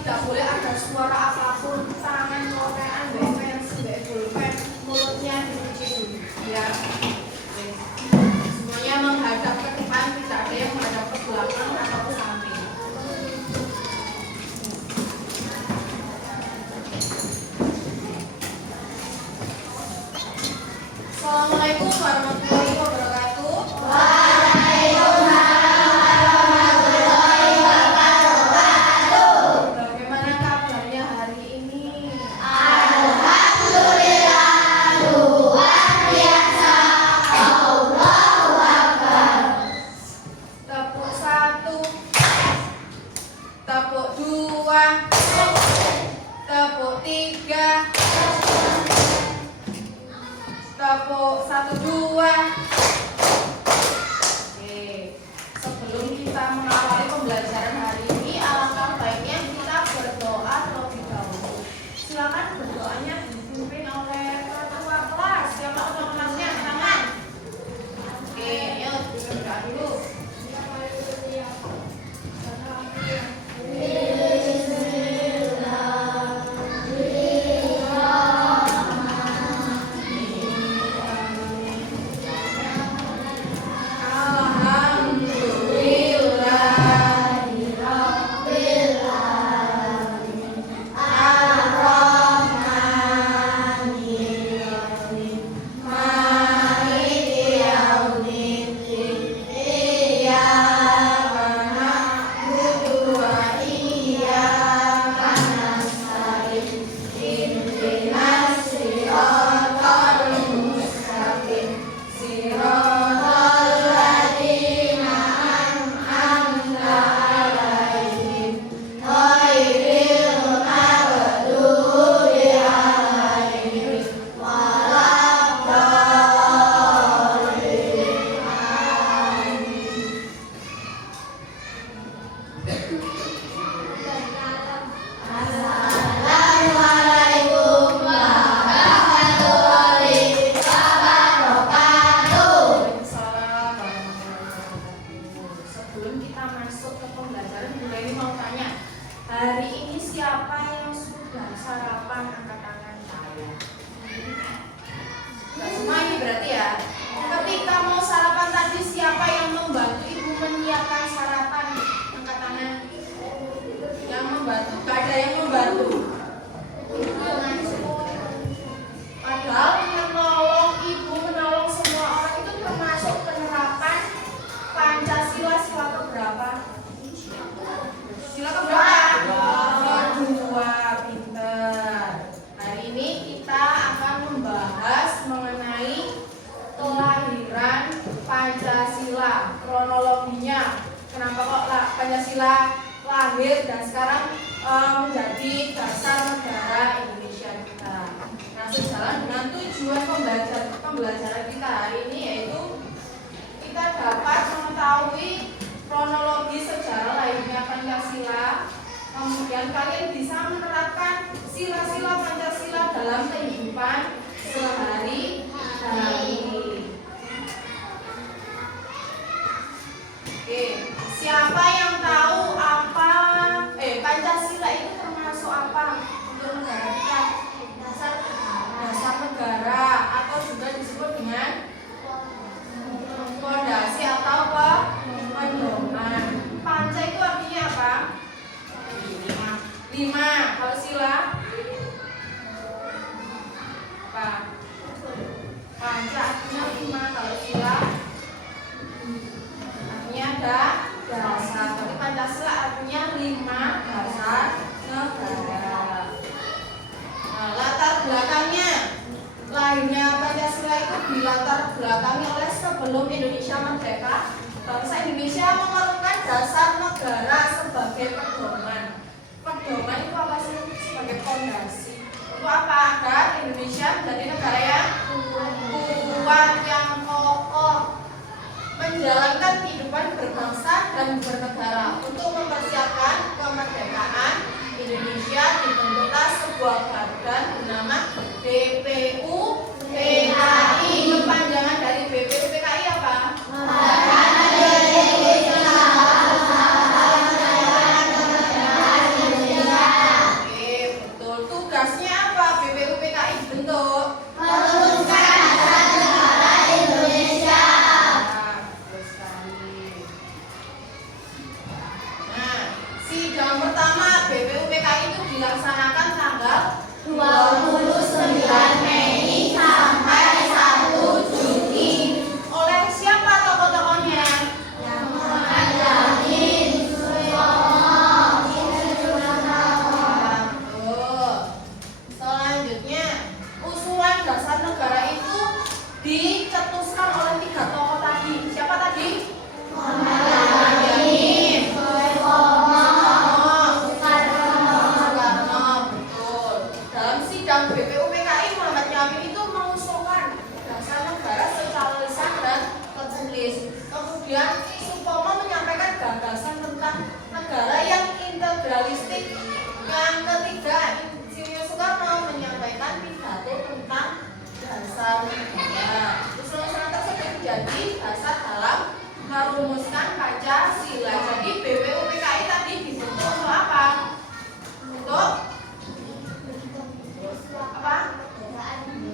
tidak boleh ada suara apapun, tangan korean, pensil, pulpen, mulutnya dicuci dulu, ya. Semuanya menghadap ke depan, tidak ada yang menghadap ke belakang atau ke samping. Assalamualaikum warahmatullahi wabarakatuh. Bagaimana kabarnya hari ini? Alhamdulillah, luar biasa. Allahu Akbar. Tepuk 1, tepuk 2, tepuk 3, tepuk 1, 2. Oke, sebelum kita mengawali pembelajaran hari ini, alangkah baiknya kita berdoa terlebih dahulu. Silakan berdoanya dipimpin oleh ketua kelas. Siapa ketua kelasnya? Tangan. Oke, ayo berdoa dulu. Sebelum kita masuk ke pembelajaran, Bu Leni mau tanya, hari ini siapa yang sudah sarapan? Angkat tangan saya. Nggak semua ini berarti ya. Ketika mau sarapan tadi, siapa yang membantu Ibu menyiapkan sarapan? Angkat tangan. Yang membantu, nggak ada yang membantu. Padahal menolong Ibu, menolong semua orang itu termasuk penerapan Pancasila sila keberapa? Sila keberapa? Kedua, pinter. Hari ini kita akan membahas mengenai kelahiran Pancasila, kronologinya. Kenapa kok Pancasila lahir dan sekarang menjadi dasar negara Indonesia kita. Nah, sejalan dengan tujuan pembelajaran kita hari ini, yaitu kita dapat mengetahui kronologi sejarah lahirnya Pancasila. Kemudian kalian bisa menerapkan sila-sila Pancasila dalam kehidupan sehari-hari. Oke, siapa yang tahu apa Pancasila itu termasuk apa untuk negara kita? Dasar negara, atau juga disebut dengan fondasi atau pedoman. Panca itu artinya apa? 5. Kalau sila apa? Panca artinya 5. Kalau sila artinya ada dasar. Tapi Pancasila artinya 5 dasar negara. Nah, latar belakangnya, lahirnya Pancasila itu dilatar belakangi oleh sebelum Indonesia merdeka, bangsa Indonesia memerlukan dasar negara sebagai pedoman. Pedoman itu apa sih? Sebagai fondasi. Untuk apa? Agar Indonesia menjadi negara yang kuat, yang kokoh, menjalankan kehidupan berbangsa dan bernegara. Untuk mempersiapkan kemerdekaan Indonesia, dibentuklah sebuah badan bernama BPUPKI. Kepanjangan dari BPUPKI apa? dilaksanakan tanggal 29 Mei sampai 1 Juni. oleh siapa tokoh-tokohnya? Selanjutnya, usulan dasar negara itu dicetuskan oleh 3 tokoh tadi. Siapa tadi? Soekarno, betul. Dalam sidang BPUPKI, Muhammad Yamin itu mengusulkan dasar negara secara lisan dan tertulis. Kemudian Supomo menyampaikan gagasan tentang negara yang integralistik. Yang ketiga, Insinyur Soekarno menyampaikan pidato tentang dasar negara. Usulan-usulan tersebut menjadi dasar dalam merumuskan Pancasila. Jadi BPUPKI tadi dibentuk untuk apa? Untuk apa?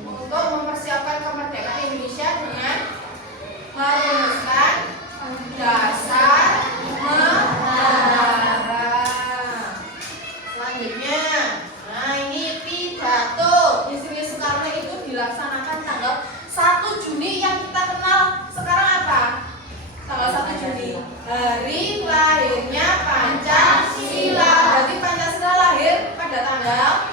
Untuk mempersiapkan kemerdekaan Indonesia dengan merumuskan dasar negara. Selanjutnya, nah ini pidato Insinyur Soekarno itu dilaksanakan tanggal 1 Juni yang kita kenal sekarang apa? Tanggal 1 Juni, hari lahirnya Pancasila. Berarti Pancasila lahir pada tanggal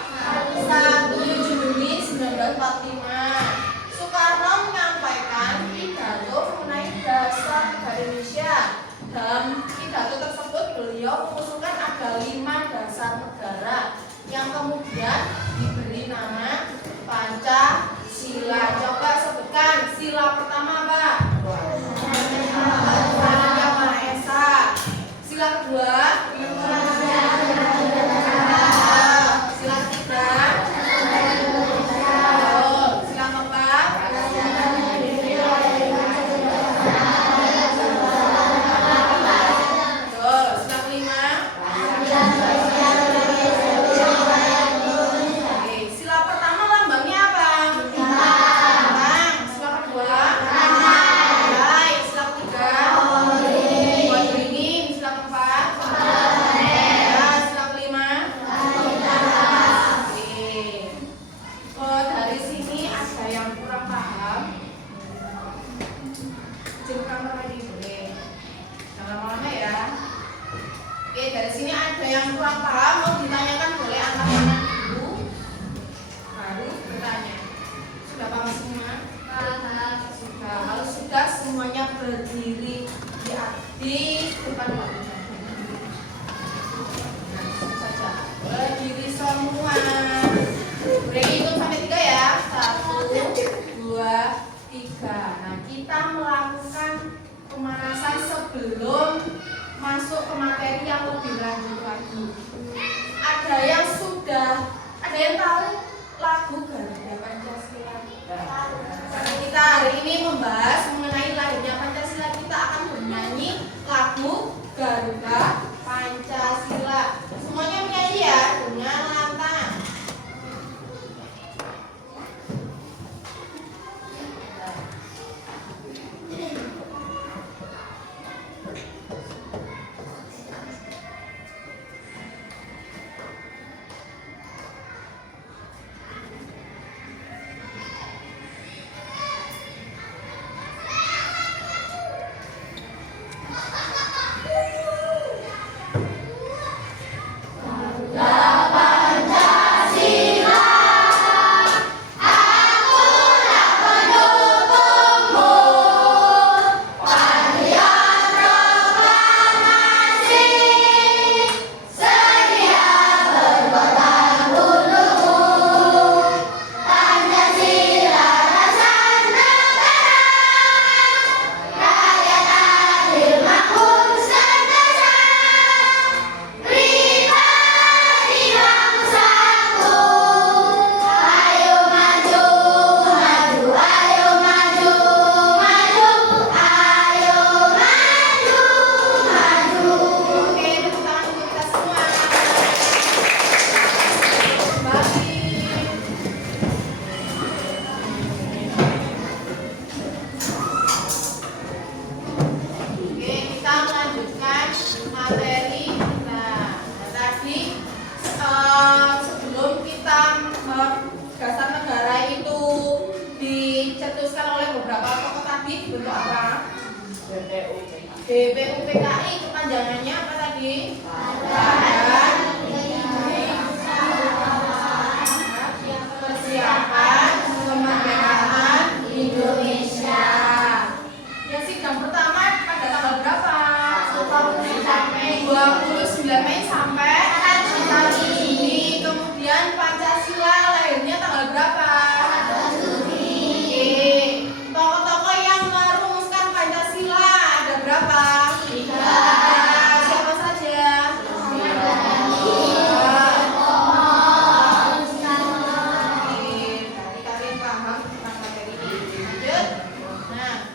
1 Juni 1945. Soekarno menyampaikan pidato mengenai dasar negara Indonesia. Dalam pidato tersebut beliau mengusulkan ada 5 dasar negara yang kemudian diberi nama Pancasila. Coba sebutkan sila pertama apa? Yang Maha Esa. Sila kedua? Sila ketiga? Sila keempat? Betul. Sila kelima? Oke, sila pertama lambangnya apa? Lambang. Sila kedua? Baik. Sila ketiga? Pohon beringin. Sila keempat? Ya, sila kelima? Oke. Oh, dari sini ada yang kurang paham. Jemput kamar lagi boleh. Jangan lama-lama ya. Oke, dari sini ada yang kurang paham, mau ditanyakan boleh angkat tangan dulu. Baru bertanya. Sudah paham semua? Sudah. Kalau sudah semuanya berdiri di depan Bapak. Nah, saja. Berdiri semua. Boleh hitung sampai 3 ya. 1, 2, 3. Nah, kita melakukan pemanasan sebelum masuk ke materi yang lebih lanjut lagi. Ada yang tahu lagu Garuda Pancasila? Karena kita hari ini membahas mengenai lahirnya Pancasila, kita akan bernyanyi lagu Garuda Pancasila. Semuanya menyanyi ya dengan lantang. BPUPKI kepanjangannya apa tadi? Badan Persiapan Kemerdekaan Indonesia. Ya, sidang pertama pada tanggal berapa? 29 Mei sampai 1 Juni. Kemudian Pancasila lahirnya tanggal berapa? 1 Juni. Tokoh-tokoh yang merumuskan Pancasila ada berapa? 3. Siapa saja? Kalian paham tentang materi ini. Lanjut. Nah,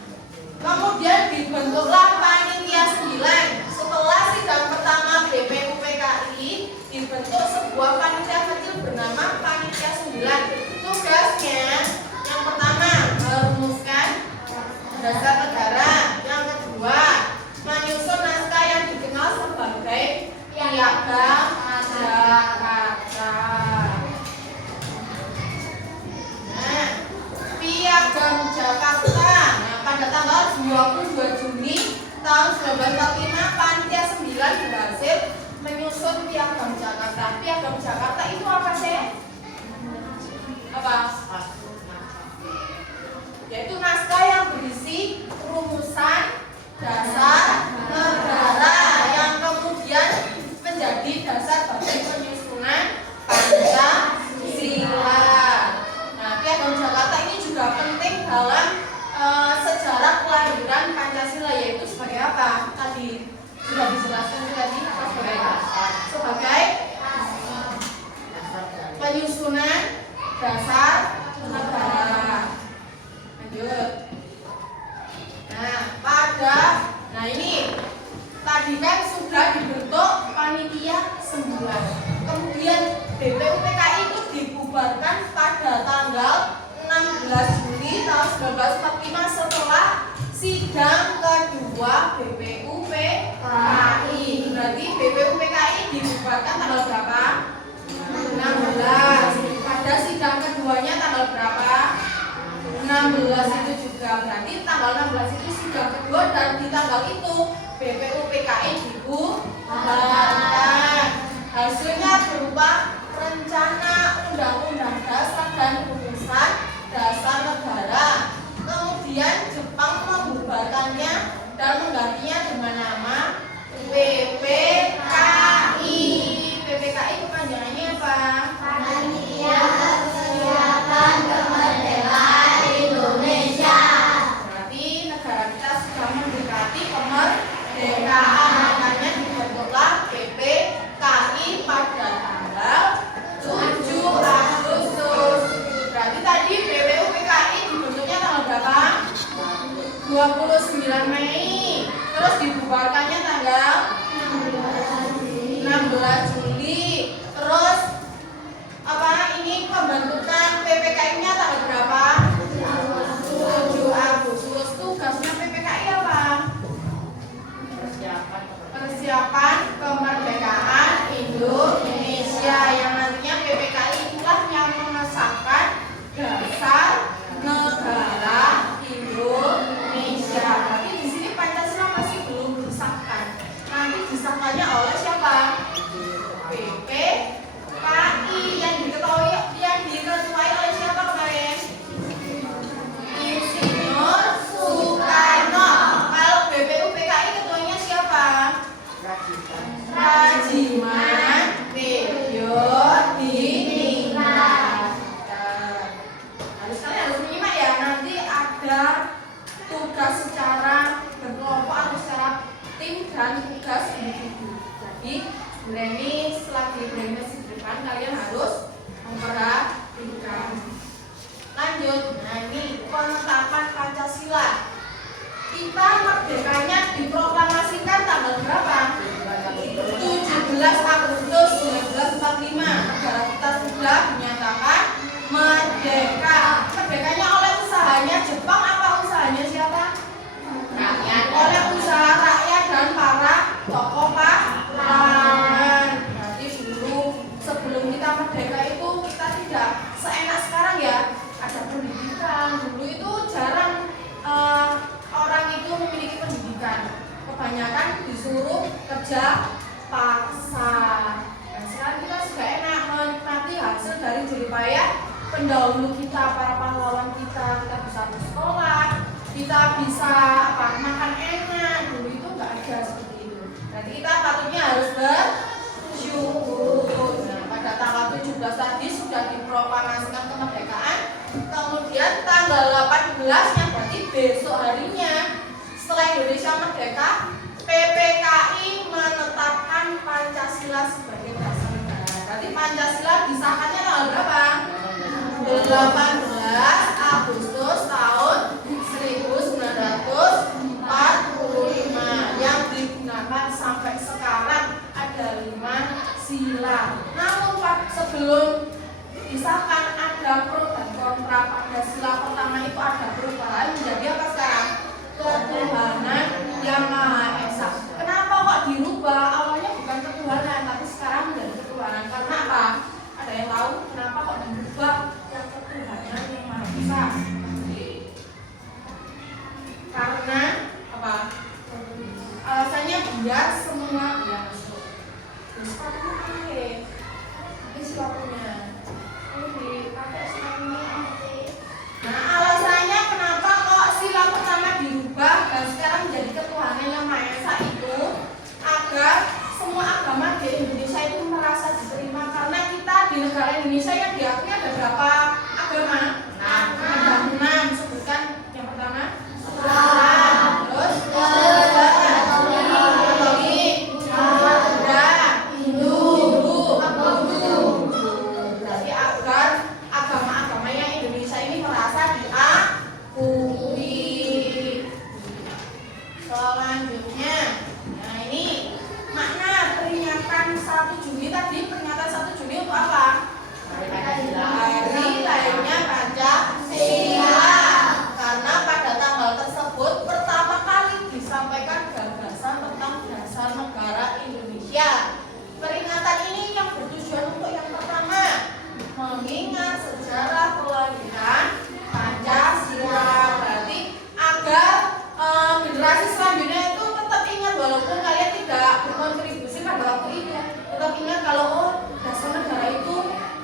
kemudian dibentuklah panitia 9. Setelah sidang pertama BPUPKI, dibentuk sebuah panitia kecil bernama panitia 9. Tugasnya yang pertama merumuskan dasar negara, yang kedua menyusun naskah yang dikenal sebagai Piagam Jakarta. Nah, Piagam Jakarta. Nah, pada tanggal 22 Juni tahun 1945 panitia 9 berhasil menyusun Piagam Jakarta. Piagam Jakarta itu apa sih? Apa? Yaitu naskah yang berisi rumusan dasar negara yang kemudian menjadi dasar bagi penyusunan Pancasila. Nah, Piagam Jakarta ini juga penting dalam sejarah kelahiran Pancasila, yaitu sebagai apa? Tadi sudah dijelaskan tadi sebagai penyusunan dasar negara. Lanjut. Nah ini tadi kan sudah dibentuk panitia 9. Kemudian BPUPKI itu dibubarkan pada tanggal 16 Juli tahun 1945 setelah sidang kedua BPUPKI. Berarti BPUPKI dibubarkan tanggal berapa? 16. Pada sidang keduanya tanggal berapa? 16 itu juga. Berarti tanggal 16 itu sidang kedua dan di tanggal itu BPUPKI dibubarkan. Hasilnya berupa rencana undang-undang dasar dan putusan dasar negara. Kemudian Jepang membubarkannya dan menggantinya dengan nama PPKI. PPKI kepanjangannya apa? Panitia Persiapan Kemerdekaan Indonesia. Berarti negara kita sudah mendekati kemerdekaan. Makanya dibentuklah PPKI pada tanggal 7 Agustus. Berarti tadi BPUPKI dibentuknya tanggal berapa? 29 Mei. Terus dibubarkannya tanggal 16 Juli. Terus apa ini pembentukan PPKI-nya tanggal berapa? 7 Agustus. Tugasnya PPKI apa? Persiapan kemerdekaan Indonesia, yang nantinya PPKI itulah yang mengesahkan dasar negara Indonesia. Berarti di sini Pancasila masih belum disahkan. Nanti disahkannya oleh siapa? PPKI yang diketuai oleh siapa kemarin? Insinyur Soekarno. Kalau BPUPKI ketuanya siapa? Rajiman Tedjodiningrat. Harus kalian harus menyimak ya. Nanti ada tugas secara berkelompok atau secara tim dan tugas individu. Jadi ini selagi brandnya di depan kalian harus memperhatikan. Lanjut. Nah ini penetapan Pancasila. Kita merdekanya diproklamasikan tanggal berapa? 17 Agustus 1945. Negara kita sudah menyatakan merdeka. Merdekanya oleh usahanya Jepang apa usahanya siapa? Rakyat. Oleh usaha rakyat dan para tokoh pahlawan. Berarti dulu sebelum kita merdeka itu kita tidak seenak sekarang ya. Ada pendidikan. Dulu itu jarang orang itu memiliki pendidikan. pendahulu kita, para pahlawan kita bisa bersekolah, kita bisa makan enak. Dulu itu nggak ada seperti itu. Berarti kita patutnya harus bersyukur. Nah, pada tanggal 17 tadi sudah diproklamasikan kemerdekaan. Kemudian tanggal 18 yang berarti besok harinya setelah Indonesia merdeka, PPKI menetapkan Pancasila sebagai dasar negara. Berarti Pancasila disahkannya tanggal berapa? 18 Agustus tahun 1945 yang digunakan sampai sekarang ada 5 sila. Namun Pak, sebelum disahkan ada pro dan kontra. Pada sila pertama itu ada perubahan menjadi apa sekarang? Ketuhanan yang Maha Esa. Kenapa kok dirubah? Awalnya bukan ketuhanan, tapi sekarang menjadi ketuhanan. Karena apa? Ada yang tahu kenapa kok dirubah yang ketuhanan yang Maha Esa? Karena apa? Alasannya biar semua biar masuk. Terus sepatunya pakai, ini sepatunya. Ini dipakai sepatunya. Nah, alasannya kenapa kok sila pertama dirubah dan sekarang menjadi ketuhanan yang Maha Esa itu agar semua agama di Indonesia itu merasa diterima, karena kita di negara Indonesia yang diakui ada berapa agama? Ada 6. Sebutkan yang pertama. Terus Katolik, Buddha, Hindu, berarti agar agama-agama yang Indonesia ini merasa diakui. Selanjutnya, nah ini makna peringatan 1 Juni tadi. Peringatan 1 Juni untuk apa? Hari lahirnya Pancasila. Karena pada tanggal tersebut pertama kali disampaikan gagasan tentang dasar negara Indonesia. Peringatan ini yang bertujuan untuk yang pertama, mengingat sejarah kelahiran Pancasila. Berarti agar generasi selanjutnya itu tetap ingat, walaupun kalian tidak berkontribusi pada waktu itu, tetap ingat kalau dasar negara itu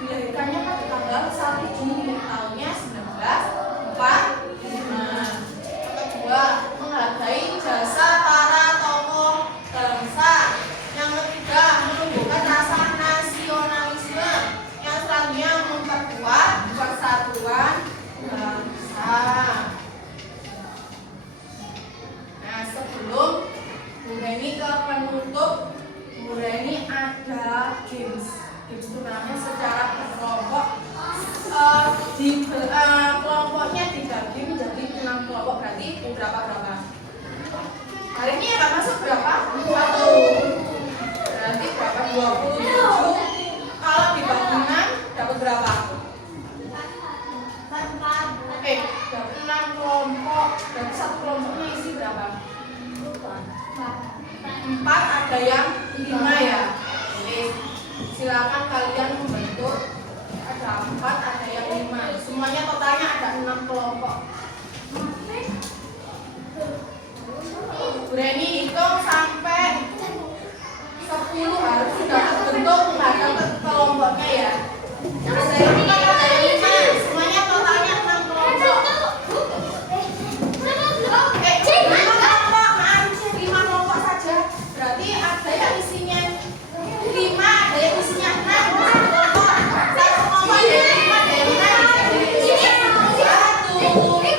dilahirkannya pada tanggal 1 Juni tahunnya 1945. Kedua, menghargai jasa para tokoh bangsa. Yang ketiga, menumbuhkan rasa nasionalisme. Yang selanjutnya, memperkuat persatuan bangsa. Nah, sebelum Bu Reni ke penutup, Bu Reni ada games. Games itu namanya secara berkelompok. Kelompoknya dibagi menjadi 6 kelompok. Berarti berapa? Hari ini yang masuk berapa? 1. Berarti berapa? 27. Kalau dibagi 6 dapat berapa? 6 kelompok. Berarti 1 kelompoknya isi berapa? 4, ada yang 5 ya. Oke, silakan kalian membentuk. Ada 4, ada yang 5. Semuanya totalnya ada 6 kelompok. Bu Reni hitung sampai 10 harus sudah terbentuk ada kelompoknya ya. Ada yang 4, ada yang 5. Semuanya totalnya 6 kelompok. 5 kelompok saja. Berarti ada yang isinya 5, ada yang isinya 6. Satu kelompok ada yang 5, ada yang 6. Oke.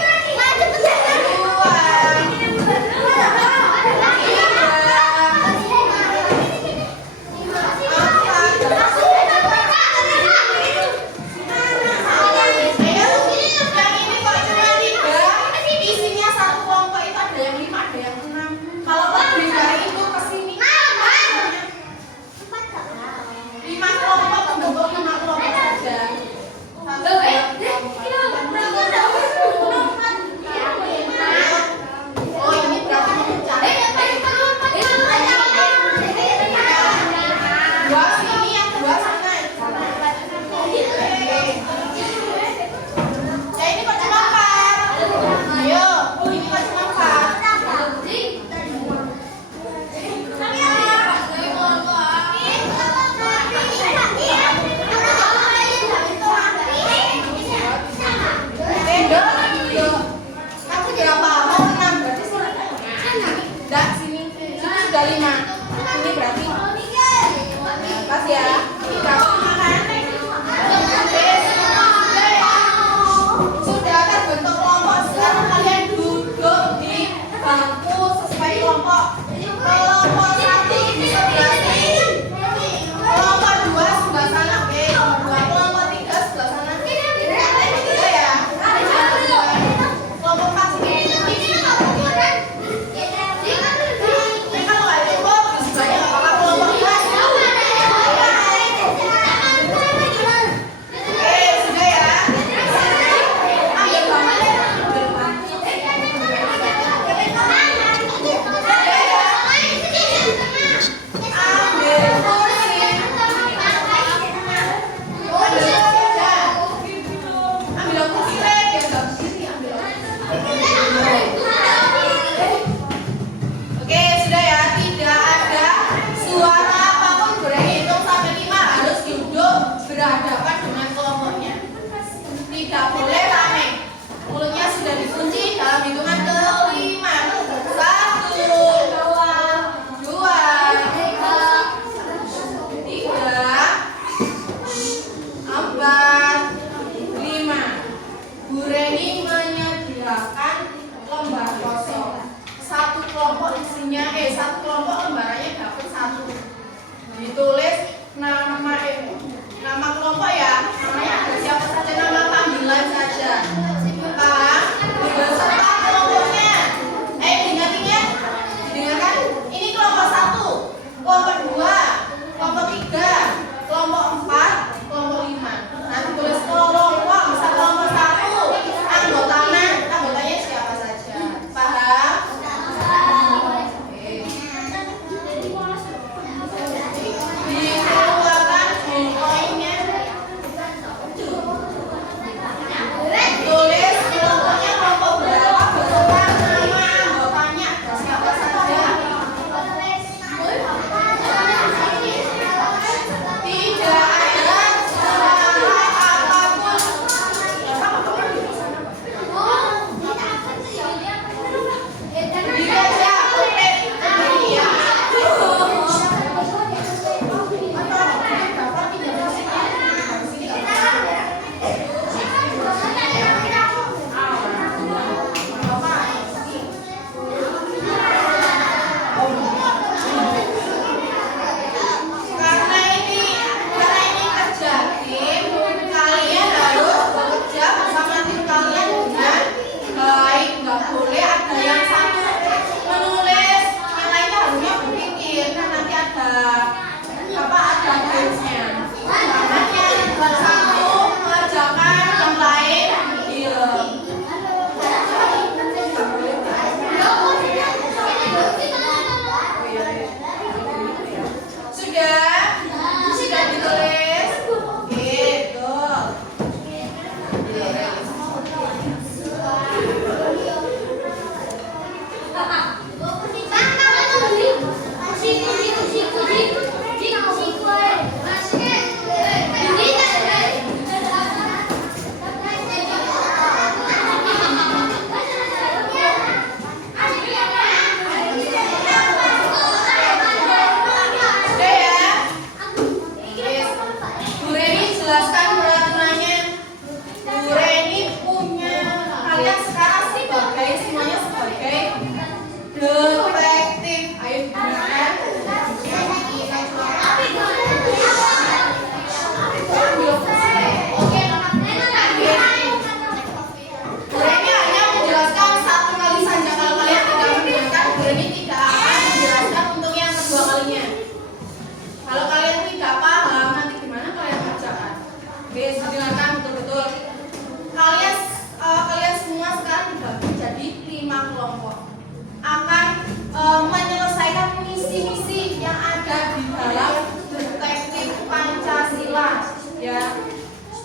ya.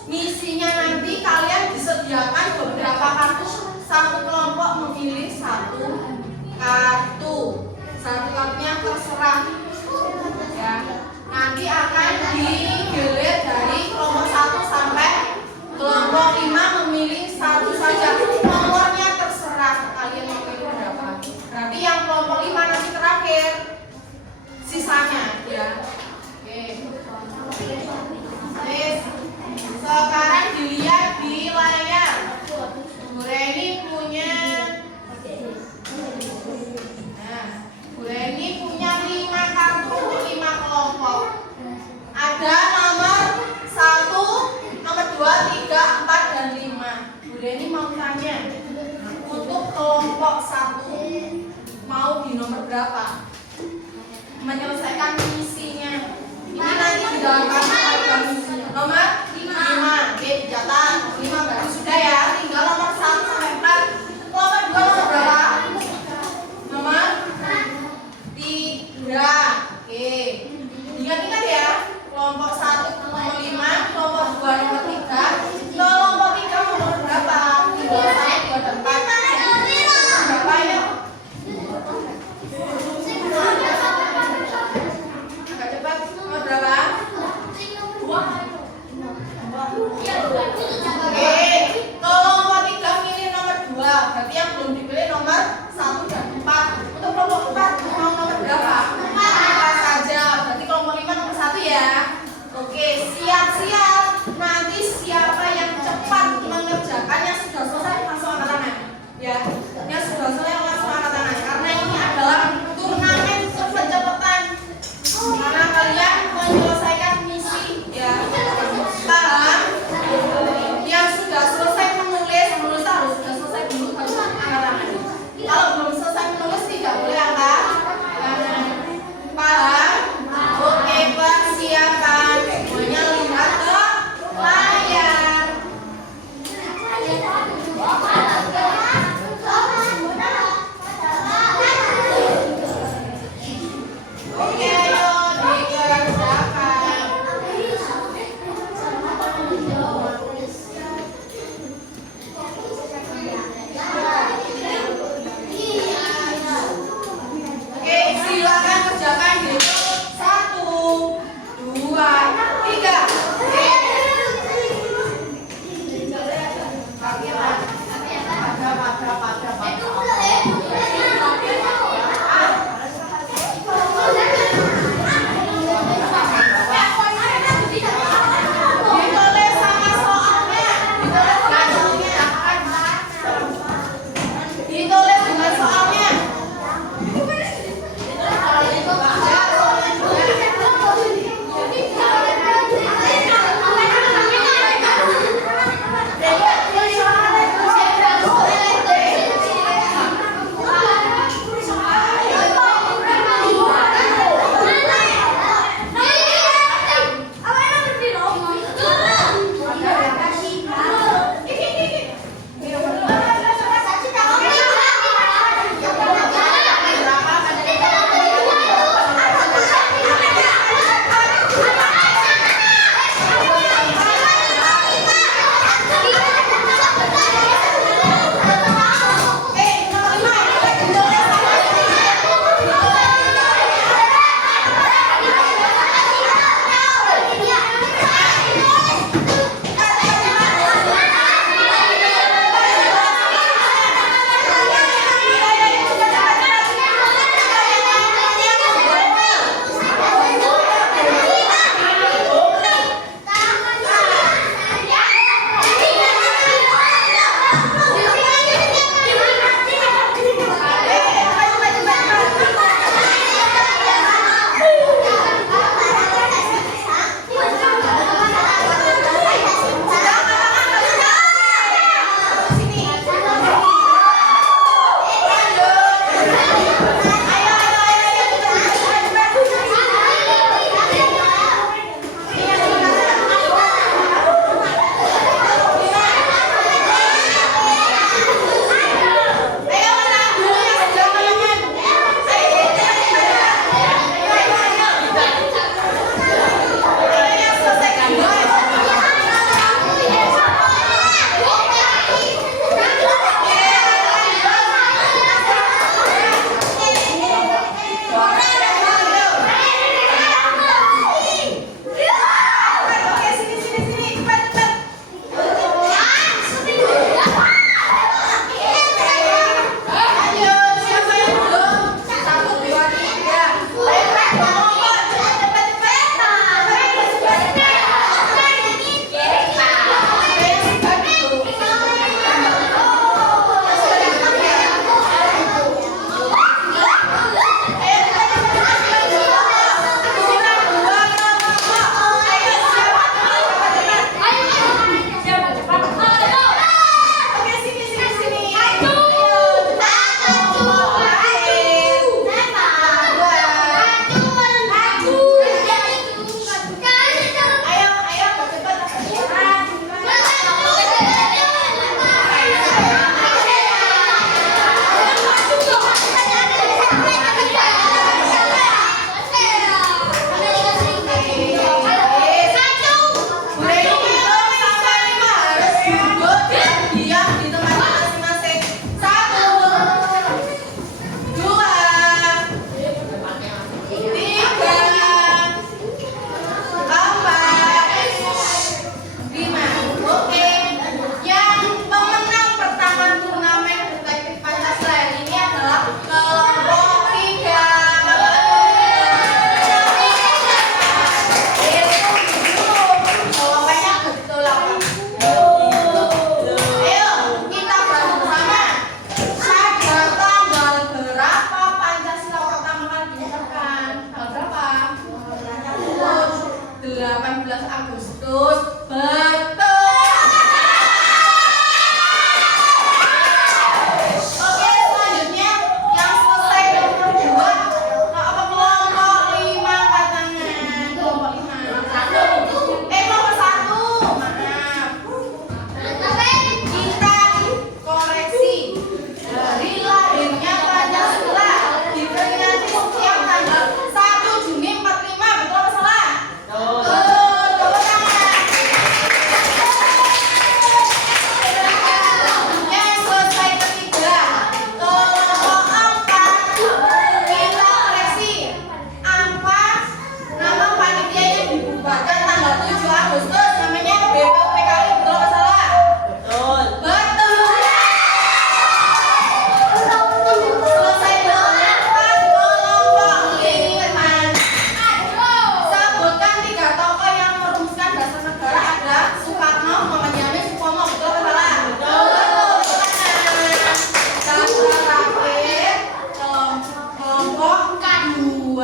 Misinya nanti kalian disediakan beberapa kartu. Satu kelompok memilih satu kartu. Satu kartunya terserah ya. Nanti akan digilir dari kelompok 1 sampai kelompok 5 memilih satu saja. Nomornya terserah kalian mau pilih berapa. Berarti yang kelompok 5 nanti terakhir. Sisanya ya. Oke. Sekarang dilihat di layar. Bu Reni punya Bu Reni punya 5 kartu, 5 kelompok. Ada nomor 1, nomor 2, 3, 4, dan 5. Bu Reni mau tanya, untuk kelompok 1 mau di nomor berapa? Menyelesaikan misinya. Ini nanti di dalam kartu misinya. Nomor 5. Oke, dicatat. 5 berarti sudah ya. Tinggal nomor 1 sampai 4. Kelompok 2 nomor berapa? Nomor 3. Oke. Ingat-ingat ya. Kelompok 1 nomor 5, kelompok 2 nomor 3. Kelompok 3 nomor berapa? 3, 1, 2, dan 4. Berapa ya? Agak cepat. Nomor berapa? 2. Oke, kelompok 3 pilih nomor 2. Berarti yang belum dipilih nomor 1 dan 4. Untuk kelompok 4 mau nomor berapa? 4 saja. Berarti kelompok 5 nomor 1 ya. Oke, siap-siap. Nanti siapa yang cepat mengerjakannya sudah selesai langsung angkat tangan. Ya, yang sudah selesai langsung angkat tangan. Karena ini adalah turnamen kecepatan. Karena kalian menyelesaikan misi ya. 18 Agustus. Betul. Oke, selanjutnya yang selesai nomor 2. Apa kelompok 5 angkat tangan? Kelompok 5. Nomor 1. Maaf. Kita koreksi dari lahirnya Pancasila diperingati setiap tanggal 1 Juni 45. Betul apa salah? Betul. Tepuk tangan. Yang selesai ketiga, kelompok 4. Kita koreksi. 4 nama panitianya dibubarkan tanggal 7 Agustus. Namanya BPUPKI. Betul apa salah? Betul. Betul. Selesai kelompok 5. Sebutkan 3 tokoh yang merumuskan dasar negara. Ada Soekarno, Muhammad Yamin, Supomo. Betul apa salah? Betul. Terakhir kelompok 2.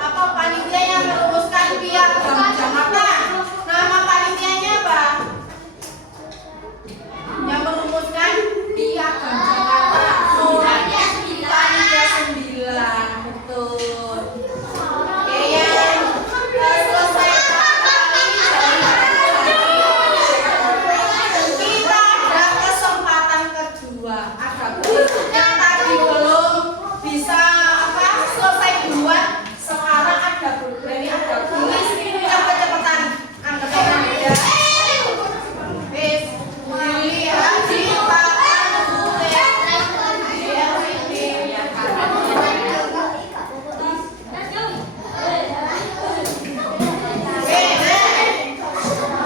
Apa panitia yang merumuskan Piagam Jakarta? Nama panitianya apa? Yang merumuskan Piagam Jakarta. Panitia 9. Betul. Oke, yang selesai kita ada kesempatan kedua. Agak yang tadi belum bisa selesai duluan. Sekarang ada berani ada tulis cepet-cepetan angkatan ya. Wis dilihat di papan tulis.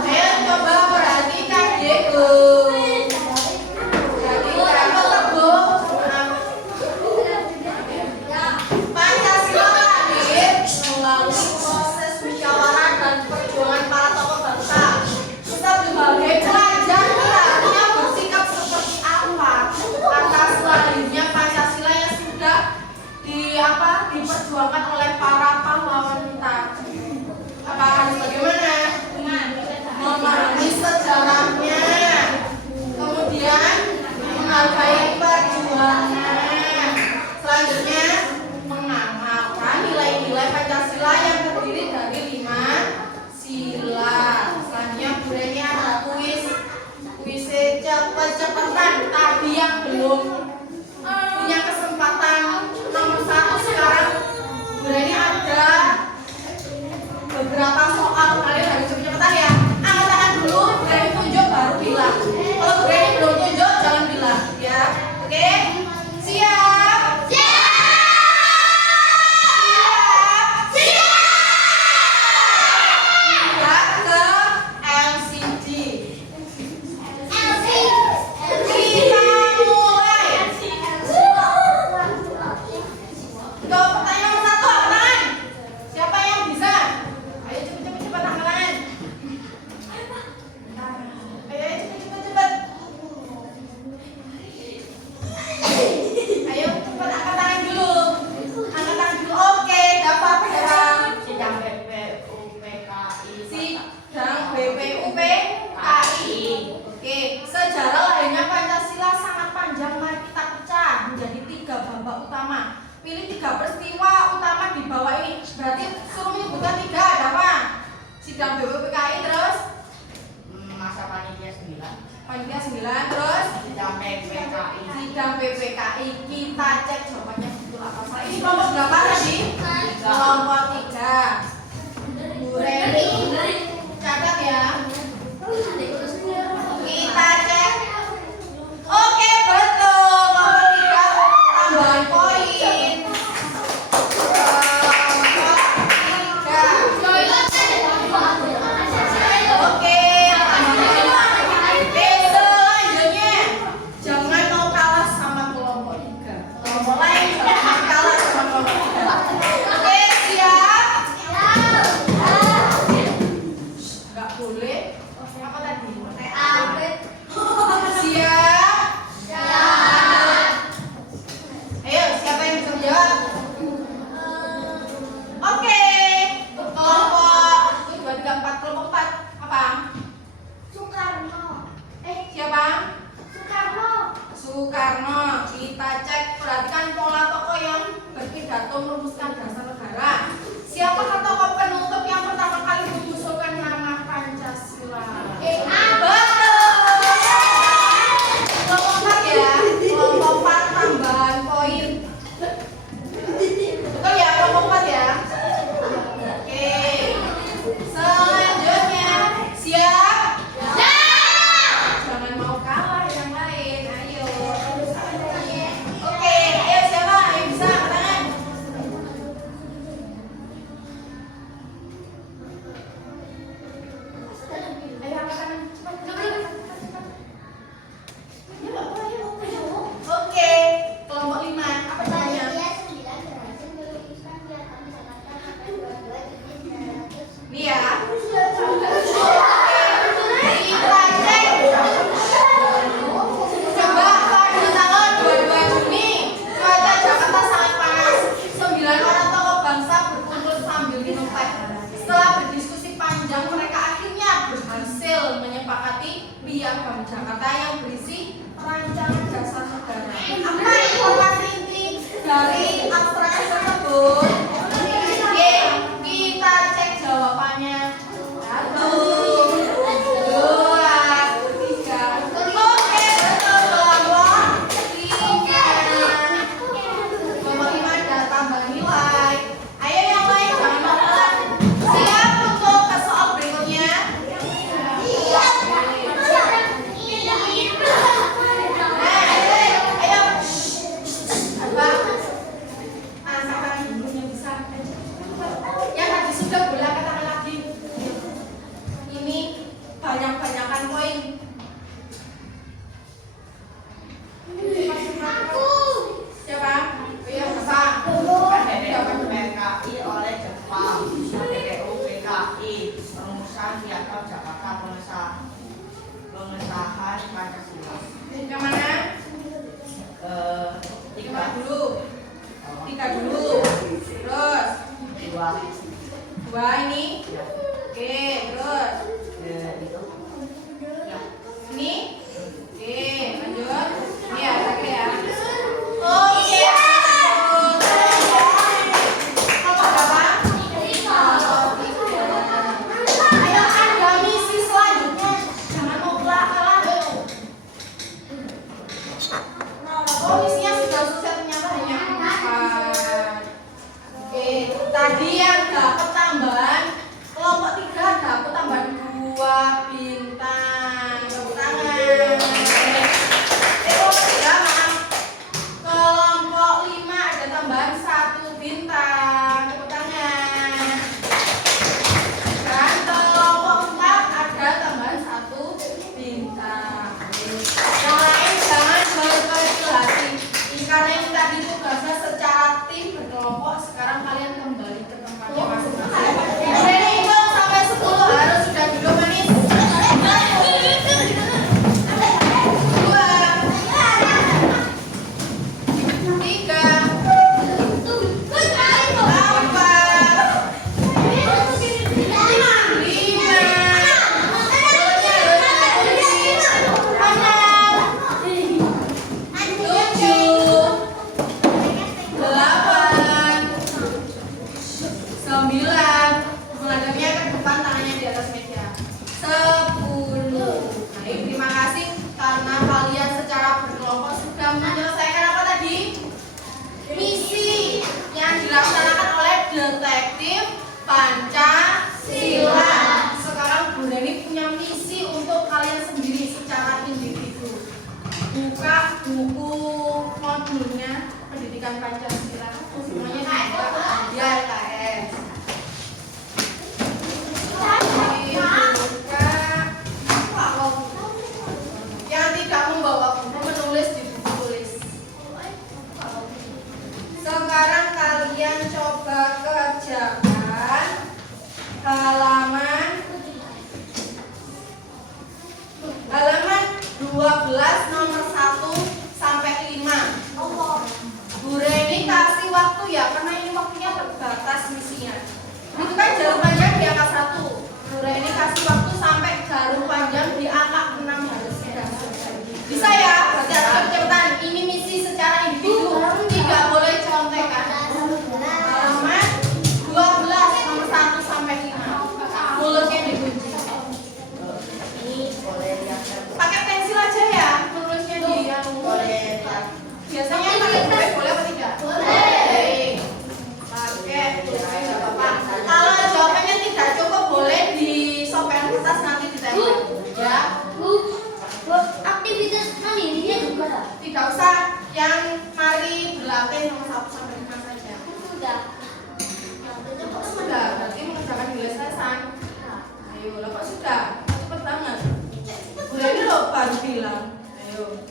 Ayo coba perhatikan Diego. Perhatikan Teguh. Pancasila lahir melalui proses musyawarah dan perjuangan para tokoh bangsa. Sebagai pelajar kita harusnya bersikap seperti apa atas lahirnya Pancasila yang sudah diperjuangkan oleh para pahlawan kita. Apa harus bagaimana? Memahami sejarahnya, kemudian menghargai perjuangan. Selanjutnya mengamalkan nilai-nilai Pancasila yang terdiri dari 5 sila. Selanjutnya ini ada kuis cepet-cepetan. Tadi yang belum punya kesempatan nomor 1 sekarang ini ada beberapa soal. Kalian harus cepet-cepetan ya. Angkat tangan dulu, berani tunjuk baru bilang. Kalau berani belum tunjuk jangan bilang ya. Oke? Siap? Lihat ke LCD. Kita mulai. Tuh, pertanyaan nomor 1, angkat tangan. Siapa yang bisa? Ayo cepet-cepet angkat tangan. Ayo cepet-cepet. Ayo cepet angkat tangan dulu. Angkat tangan dulu. Oke, dapat ya. Sidang BPUPKI. Oke, sejarah lahirnya Pancasila sangat panjang. Mari kita pecah menjadi 3 babak utama. Pilih 3 peristiwa utama di bawah ini. Berarti suruh menyebutkan 3. Ada apa? Sidang BPUPKI, terus Masa panitia 9. panitia 9, terus Sidang PPKI. sidang PPKI. Kita cek jawabannya betul apa salah. Ini kelompok berapa tadi? Kelompok 3. Bu Reni, catat ya. Kita cek. Oke, betul. Kelompok 3 tambahan poin. Kelompok 3. Oke, selanjutnya jangan mau kalah sama kelompok 3. Kelompok lain jangan kalah sama kelompok 3. Oke, siap? Enggak boleh. Apa tadi? Siap? Ayo, siapa yang bisa menjawab? Oke, kelompok 1, 2, 3, 4 kelompok di Agam Jakarta yang berisi rancangan dasar negara. Apa informasi inti dari abstrak tersebut? Kita cek jawabannya. 1, 2, 3. Oke, betul kelompok 5. Kelompok 5 ada tambahan nilai. Ayo yang lain jangan malas. Siap untuk ke soal berikutnya? Ayo. Apa? Masakan ibunya bisa. Yang tadi sudah boleh katakan lagi. Ini banyak-banyakan poin. Siapa? Iya, bisa. PKI oleh Jepang, DPU PKI, perumusan Piagam Jakarta, pengesahan Pancasila. Yang mana? Tiga Dulu. 3 dulu. Terus dua 2 ini. Oke, terus itu ya. ini. Oke, lanjut. Ini ya, terakhir ya. Oke. Kelompok berapa? Ayo ada misi selanjutnya. Jangan mau kalah. Oh, misinya sudah selesai ternyata hanya 4. Oke, tadi yang dapat tambahan kelompok 3 dapat tambahan 2 bintang. Tepuk tangan. Kelompok 3 maaf. Kelompok 5 ada tambahan 1 bintang. Tepuk tangan. Dan kelompok 4 ada tambahan 1 bintang. Yang lain jangan berkecil hati. Karena ini tadi tugasnya secara tim berkelompok. Sekarang kalian kembali ke tempatnya masing-masing. Jadi hitung sampai 10 harus sudah duduk manis. 2, 3, 9. Menghadapnya ke depan, tangannya di atas meja. 10. Baik, terima kasih karena kalian secara berkelompok sudah menyelesaikan apa tadi? Misi yang dilaksanakan oleh detektif Pancasila. Sekarang Bu Reni punya misi untuk kalian sendiri secara individu. Buka buku modulnya pendidikan Pancasila. Semuanya dibuka di LKS. Yang tidak membawa buku menulis di buku tulis. Sekarang kalian coba kerjakan halaman 12 nomor 1 sampai 5. Bu Reni kasih waktu ya, karena ini waktunya terbatas misinya. Itu kan jarum panjang di angka 1. Bu Reni kasih waktu sampai jarum panjang di angka 6 harus sudah selesai. Bisa ya? Berarti harus kecepatan. Ini misi secara individu, tidak boleh contekan. Halaman 12 nomor 1 sampai 5. Mulutnya dikunci. Ini boleh lihat Pakai pensil aja ya, tulisnya di yang boleh lihat biasanya pakai pulpen boleh apa tidak? Boleh. Pakai pulpen nggak apa-apa. Kalau jawabannya tidak cukup boleh disobek kertas nanti ditempel. Ya. Aktivitas mandirinya juga Tidak usah. Yang mari berlatih nomor 1 sampai 5 saja. sudah. Kok sudah? Berarti mengerjakan di lesan. Ayo, lah kok sudah? Cepet banget. Berani loh baru bilang. Ayo.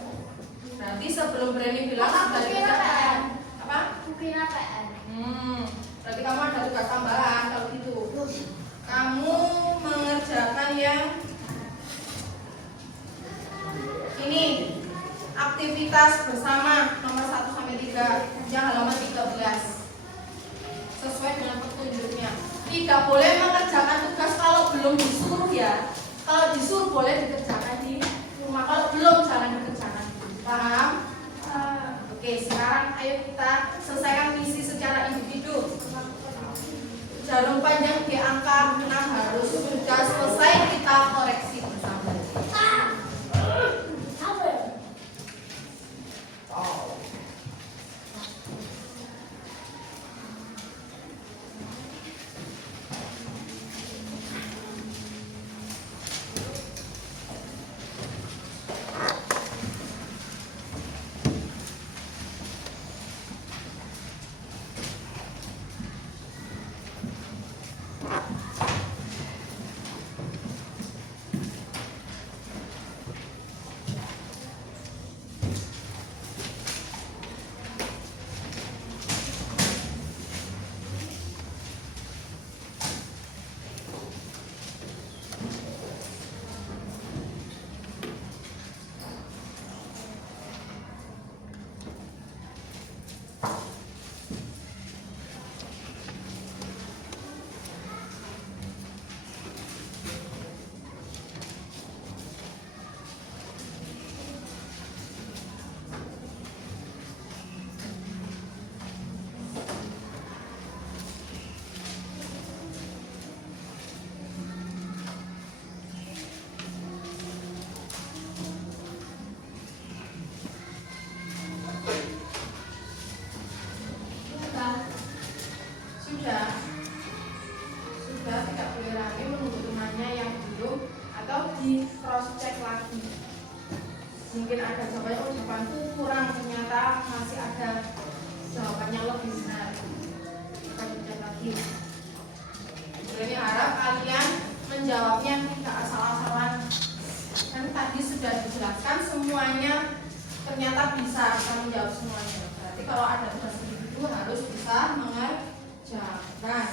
Berarti sebelum Berani bilang sudah dikerjakan. Apa? Mungkin APN. Berarti kamu ada tugas tambahan kalau gitu. Kamu mengerjakan yang ini aktivitas bersama nomor 1 sampai 3 yang halaman 13 sesuai dengan petunjuknya. Tidak boleh mengerjakan tugas kalau belum disuruh ya. Kalau disuruh boleh dikerjakan di rumah, kalau belum jangan dikerjakan. Paham? Oke, sekarang ayo kita selesaikan misi secara individu. Jarum panjang di angka 6 harus sudah selesai, kita koreksi bersama. Oh. Sudah tidak boleh lagi menunggu temannya yang belum atau di cross check lagi. Mungkin ada jawabannya, oh jawabanku kurang, ternyata masih ada jawabannya lebih benar. Kita cek lagi. Jadi harap kalian menjawabnya tidak asal-asalan. Kan tadi sudah dijelaskan semuanya, ternyata bisa menjawab semuanya. Berarti kalau ada tugas individu harus bisa mengerjakan.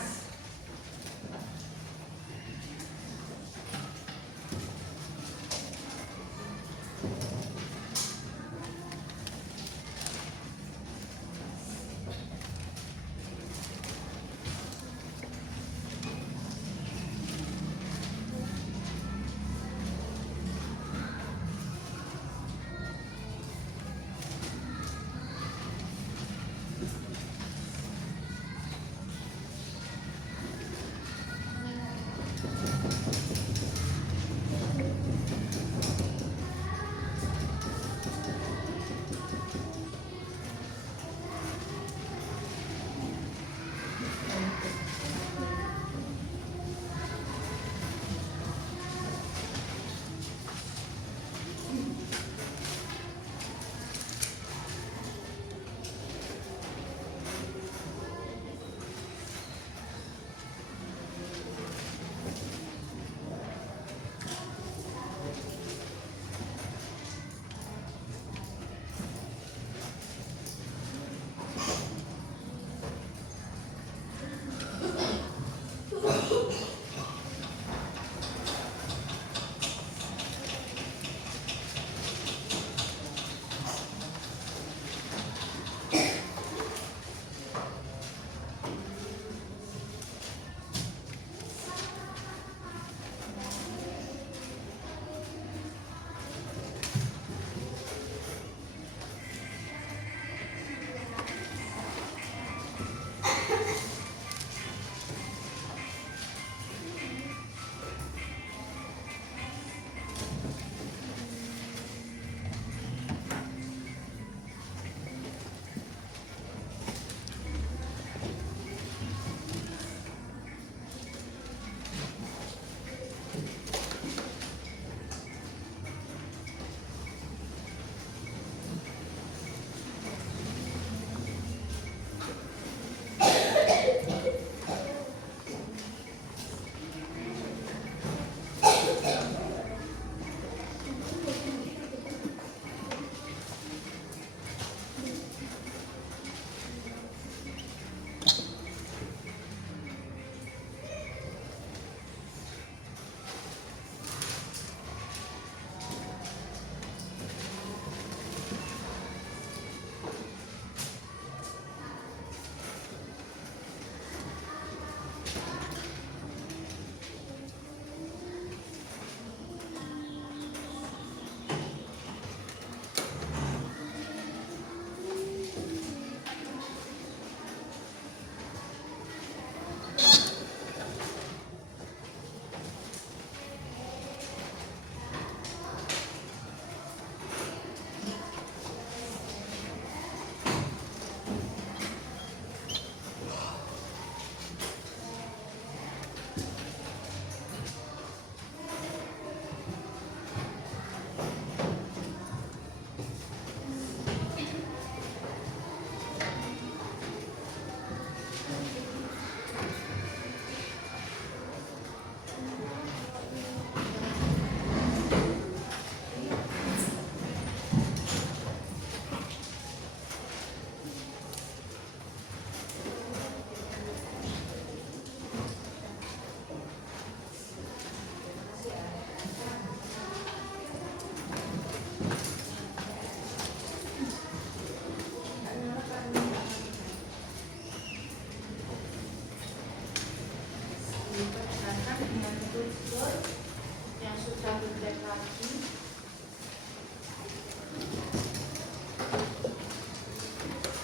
sudah belajar lagi.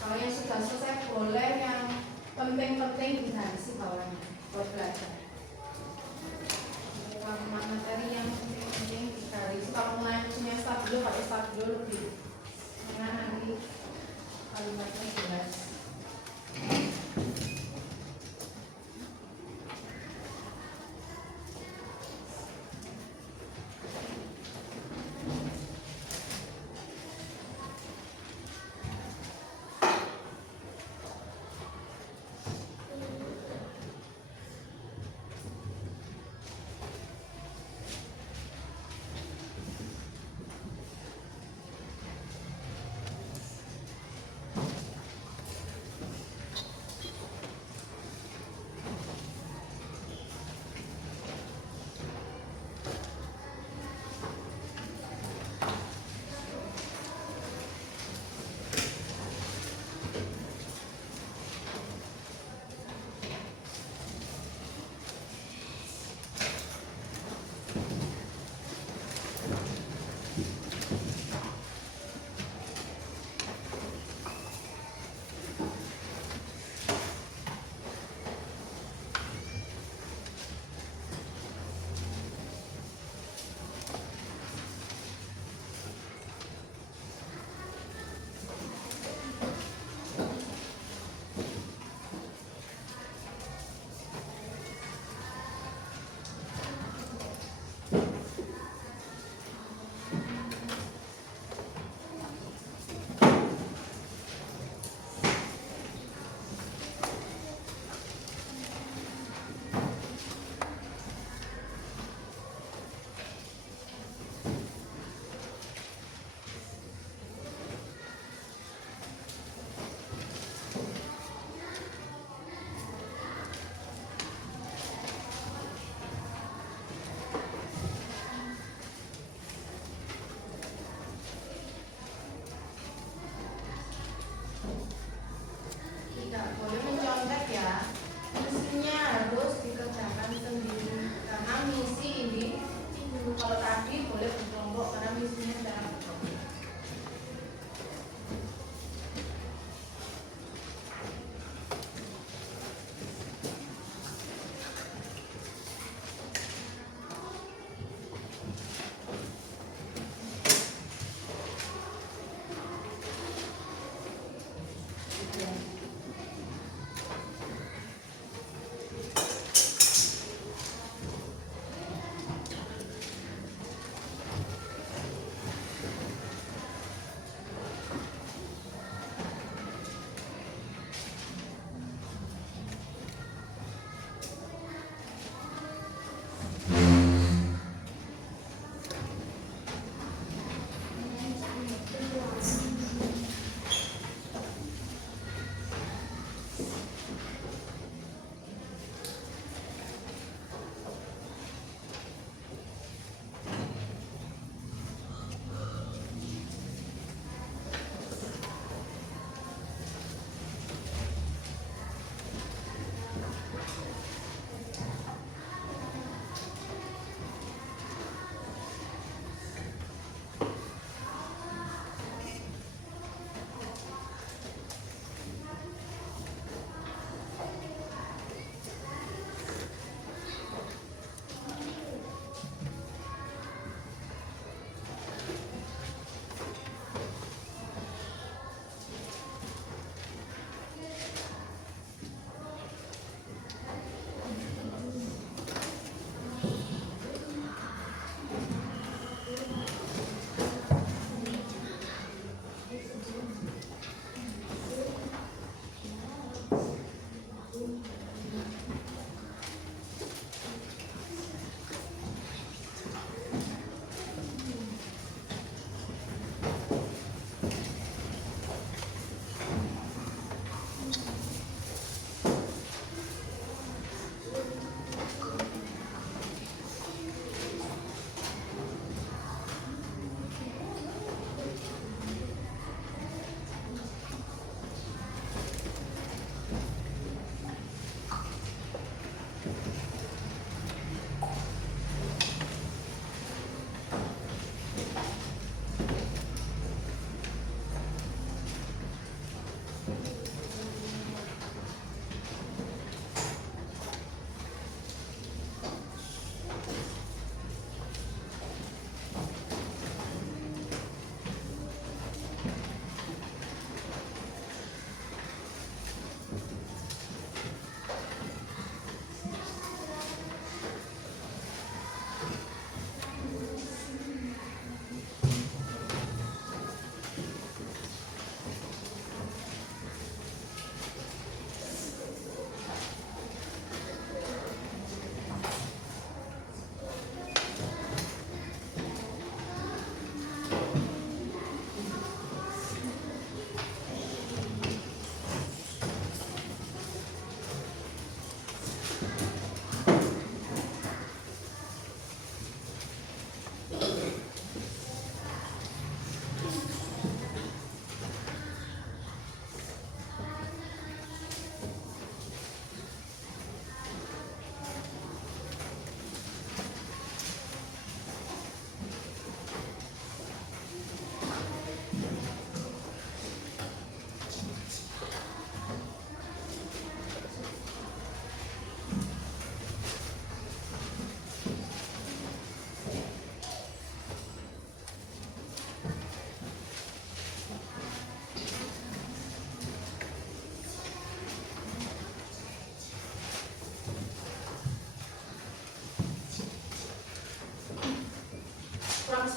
Kalau yang sudah selesai boleh yang penting-penting diharisi bawahnya buat belajar. Materi yang penting-penting diharisi. Kalau mulai punya stabilo pakai stabilo lebih karena nanti kalimatnya jelas. Tidak boleh mencontek ya. Misinya harus dikerjakan sendiri karena misi ini kalau tadi boleh berkelompok karena misinya secara berkelompok.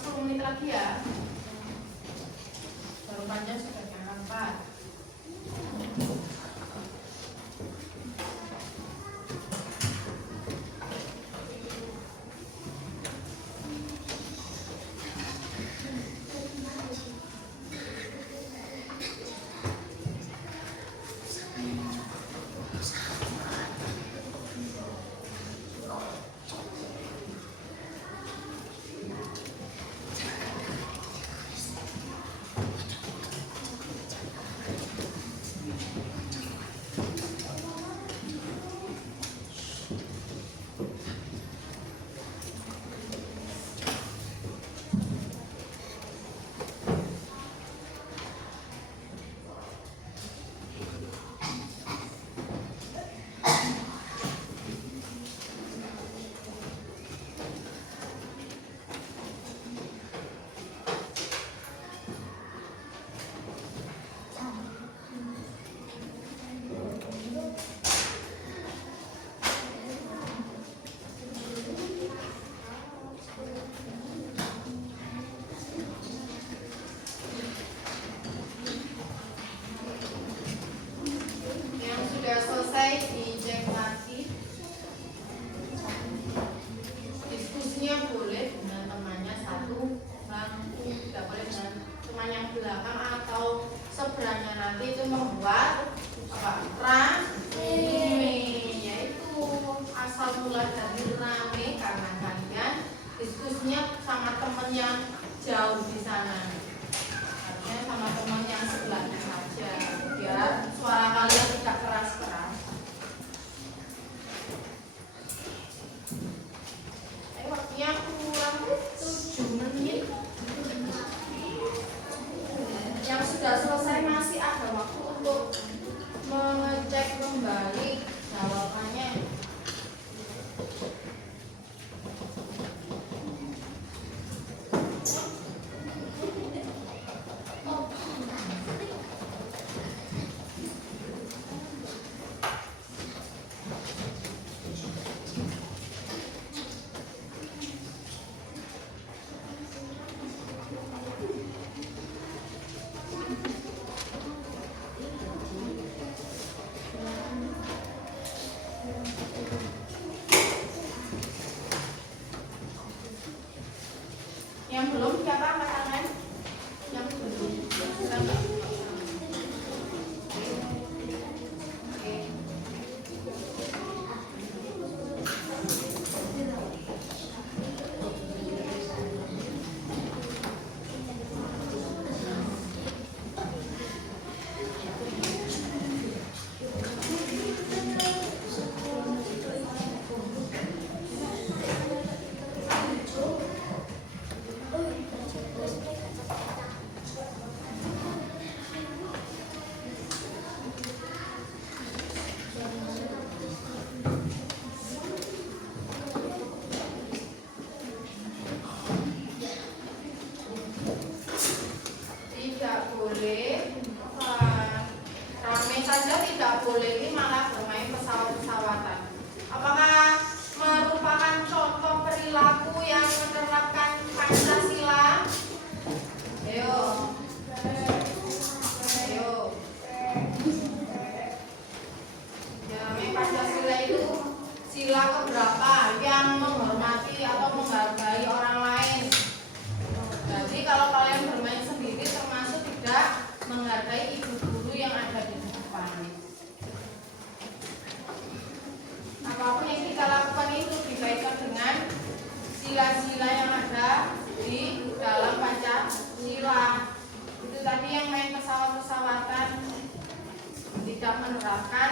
10 menit lagi ya. Baru panjang sudah jam 4. Jauh di sana, artinya sama teman yang sebelahnya saja, biar suara kalian tidak keras-keras. Waktunya kurang 7 menit. Yang sudah selesai masih ada waktu untuk mengecek kembali jawabannya. Yang belum siapa angkat tangan? Yang belum. Silakan. Oke. Tidak boleh rame saja, tidak boleh, ini malah bermain pesawat-pesawatan. Apakah merupakan contoh perilaku yang menerapkan Pancasila? Ayo. Ayo. Ya, Pancasila itu sila keberapa yang menghormati atau menghargai orang lain. Jadi kalau kalian bermain sendiri termasuk tidak menghargai ibu guru yang ada di depan. Apapun yang kita lakukan itu dikaitkan dengan sila-sila yang ada di dalam Pancasila. Itu tadi yang main pesawat-pesawatan tidak menerapkan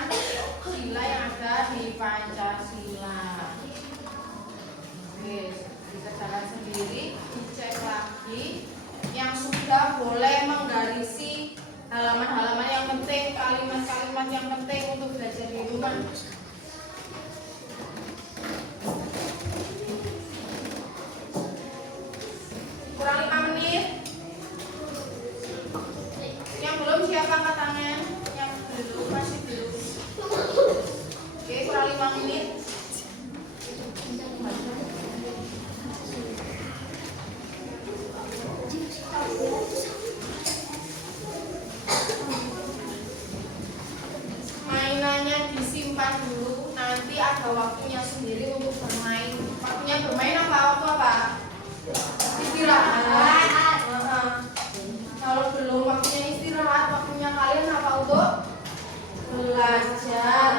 sila yang ada di Pancasila. Oke, dikerjakan sendiri, dicek lagi. Yang sudah boleh menggarisi halaman-halaman yang penting, kalimat-kalimat yang penting untuk belajar di rumah. Kurang 5 menit. Yang belum siapa angkat tangan? Yang belum masih belum. Oke, kurang 5 menit. istirahat dulu. Nanti ada waktunya sendiri untuk bermain. Waktunya bermain apa? Waktu apa? Istirahat. Kalau belum waktunya istirahat, waktunya kalian apa untuk belajar.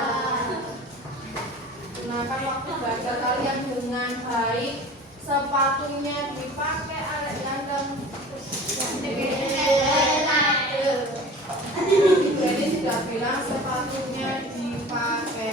Gunakan waktu belajar kalian dengan baik. Sepatunya dipakai agak ganteng. Jadi sudah bilang sepatunya dipakai.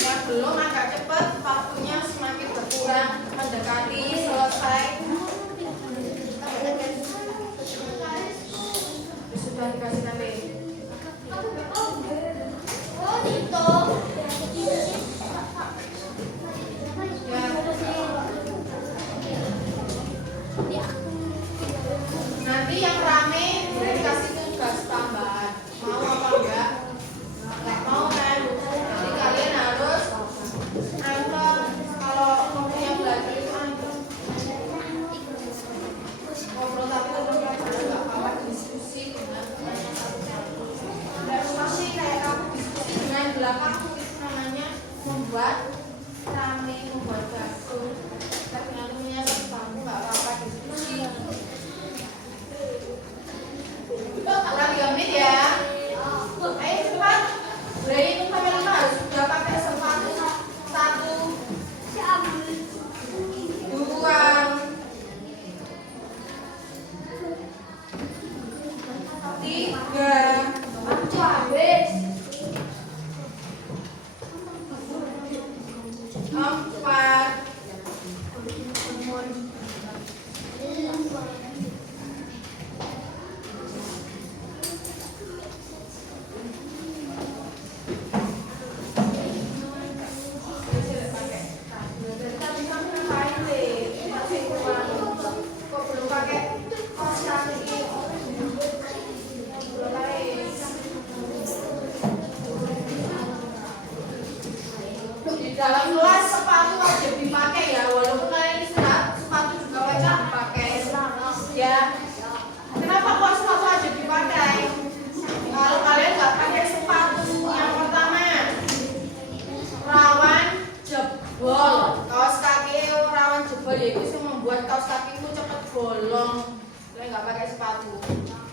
Yang belum agak cepat, waktunya semakin berkurang, mendekati selesai. Sudah dikasih nanti. Nanti yang rame boleh dikasih tugas tambahan. Mau apa enggak? Enggak mau kan? Jadi kalian harus antar kalau yang belajar itu antar. Ngobrol tapi tetap belajar enggak apa-apa, diskusi dengan satu-satu. Diskusi kayak kamu diskusi dengan belakangmu itu namanya membuat rame, membuat gaduh. Tapi dengan punya satu bangku enggak apa-apa diskusi. Lagi 3 menit ya. Ayo cepat. Berani itu sampai 5 harus sudah pakai sepatu. 1, 2, 3. Habis. 4. Di dalam kelas sepatu wajib dipakai ya, walaupun kalian istirahat, sepatu juga wajib dipakai. Ya. Kenapa kok sepatu wajib dipakai? Kalau kalian nggak pakai sepatu, yang pertama rawan jebol. Kaos kaki rawan jebol, yaitu yang membuat kaos kakimu cepat bolong. Kalian nggak pakai sepatu.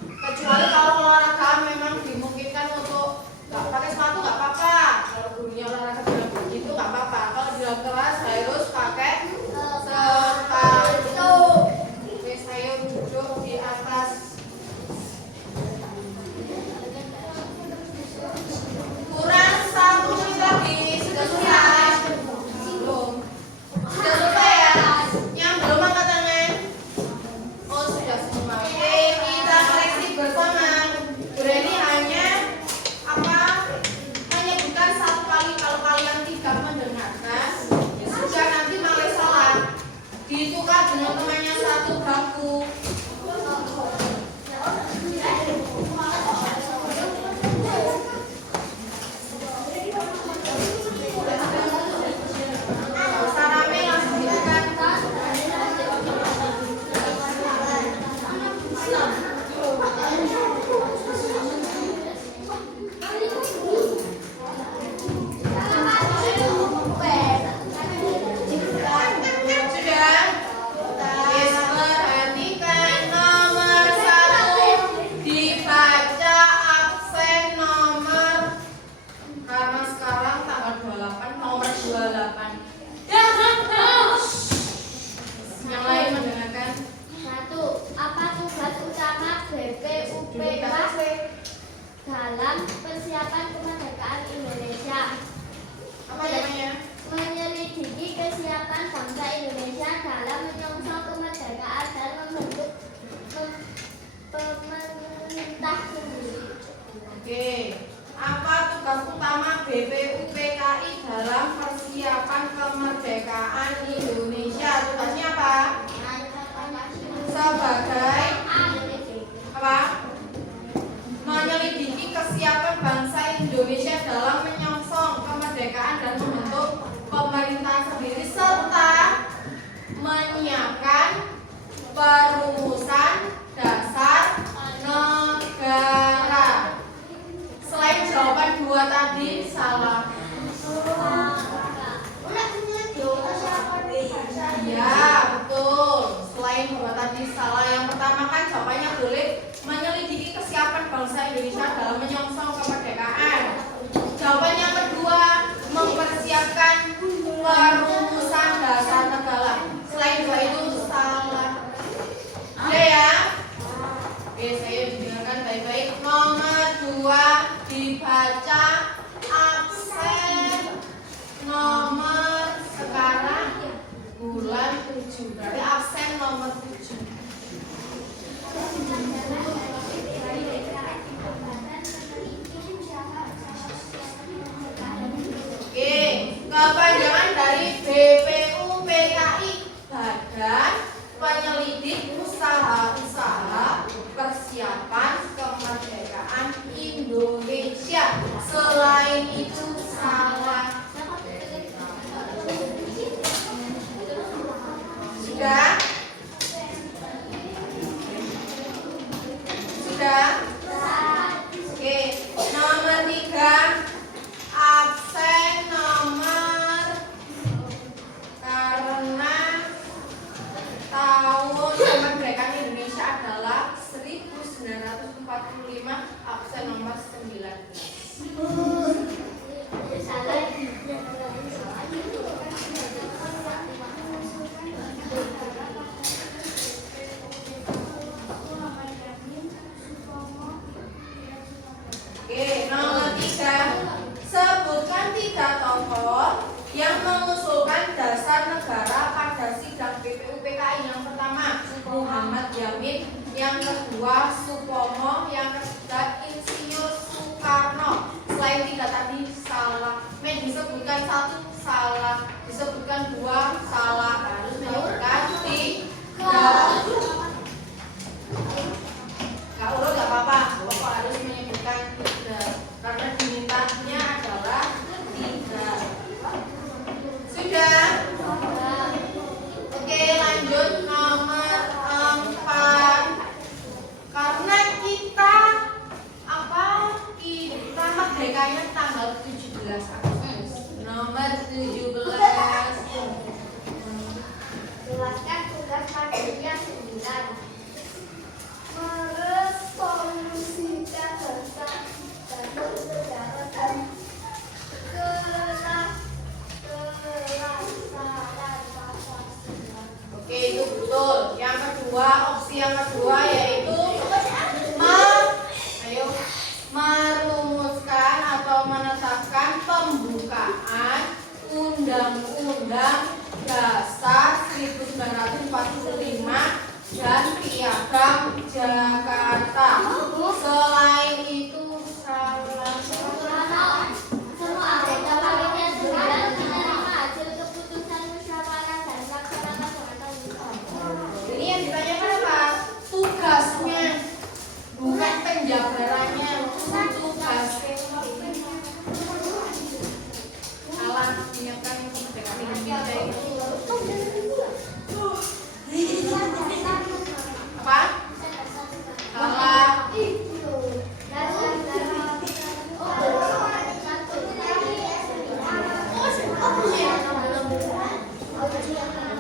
Kecuali kalau olahraga memang dimungkinkan untuk nggak pakai sepatu nggak apa-apa. Kalau gurunya olahraga bilang begitu nggak apa-apa. Kalau di dalam kelas harus pakai sepatu. Oke, saya duduk di atas. Kurang 1 menit lagi. Sudah selesai? Belum. Sudah selesai ya? Yang belum angkat tangan. Oh, sudah semua. Oke, kita koreksi bersama. Berani hanya menyebutkan 1 kali. Kalau kalian tidak mendengarkan, ya sudah, nanti malah salah. Ditukar dengan temannya 1 baku. Gak usah rame, langsung ditukar. Sudah? Yes, perhatikan nomor 1. Dibaca absen nomor. Karena sekarang tanggal 28, nomor 28. Yang lain mendengarkan. 1. Apa tugas utama BPUPK dalam persiapan kemerdekaan Indonesia? Apa namanya? Menyelidiki kesiapan bangsa Indonesia dalam menyongsong kemerdekaan dan membentuk pemerintah sendiri. Oke. Apa tugas utama BPUPKI dalam persiapan kemerdekaan Indonesia? Tugasnya apa? Sebagai apa? Menyelidiki kesiapan bangsa Indonesia dalam menyongsong kemerdekaan dan membentuk pemerintahan sendiri serta menyiapkan perumusan dasar negara. Selain jawaban dua tadi salah. Ya, betul. Selain dua tadi salah. Yang pertama kan jawabannya boleh menyelidiki kesiapan bangsa Indonesia dalam menyongsong kemerdekaan. Jawaban yang kedua mempersiapkan perumusan dasar negara. Selain dua itu salah. Ada ya? Oke, saya dengarkan baik-baik. Nomor 2 dibaca absen nomor sekarang bulan 7. Berarti absen nomor 7. Oke, kepanjangan dari BPUPKI, Badan Penyelidik Usaha-usaha Persiapan Kemerdekaan Indonesia. Selain itu salah. Sudah? Sudah? Oke, nomor 3 absen nomor karena tahun kemerdekaan Indonesia adalah 1945, absen nomor 19. Oke, nomor 3. Sebutkan 3 tokoh yang mengusulkan dasar negara pada sidang BPUPKI. Yang pertama Muhammad Yamin, yang kedua Supomo, yang ketiga Insinyur Soekarno. Selain 3 tadi salah. Disebutkan 1 salah, disebutkan 2 salah, harus menyebutkan 3. Gak urut gak apa-apa, pokok harus menyebutkan 3 karena dimintanya adalah 3. Sudah? Oke, lanjut nomor 4. Karena kita merdekanya tanggal 17 Agustus. Nomor 17. Jelaskan tugas materi yang 9. Meresolusikan tentang sejarah dan kelaksaran Pancasila. Oke, itu betul. Yang kedua, opsi yang kedua yaitu merumuskan atau menetapkan pembukaan Undang-Undang Dasar 1945 dan Piagam Jakarta. Selain itu salah. Semua anggota panitia 9 menerima hasil keputusan musyawarah dan melaksanakan dengan tanggung jawab. Ini yang ditanyakan apa? Tugasnya, bukan penjabarannya. Tugasnya. Alat menyiapkan kemerdekaan Indonesia itu. Apa? Salah.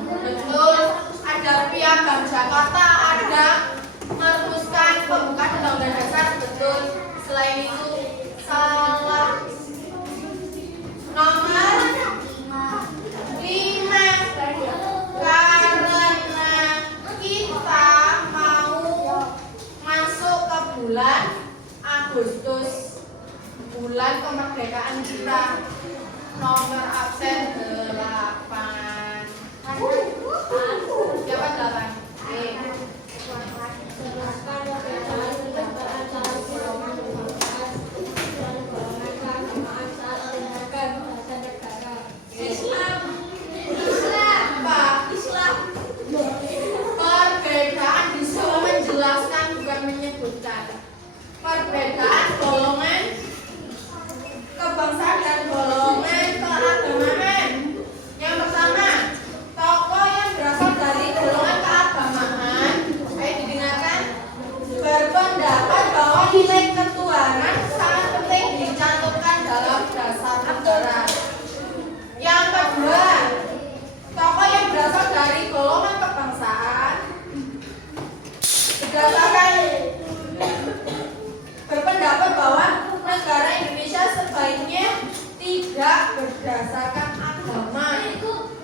Betul. Ada Piagam Jakarta, ada merumuskan pembukaan Undang-Undang Dasar, betul. Selain itu salah. Nomor 5. Karena kita mau masuk ke bulan Agustus, bulan kemerdekaan kita. Nomor absen 8. Siapa 8? Islam. Perbedaan disuruh menjelaskan bukan menyebut. berdasarkan agama.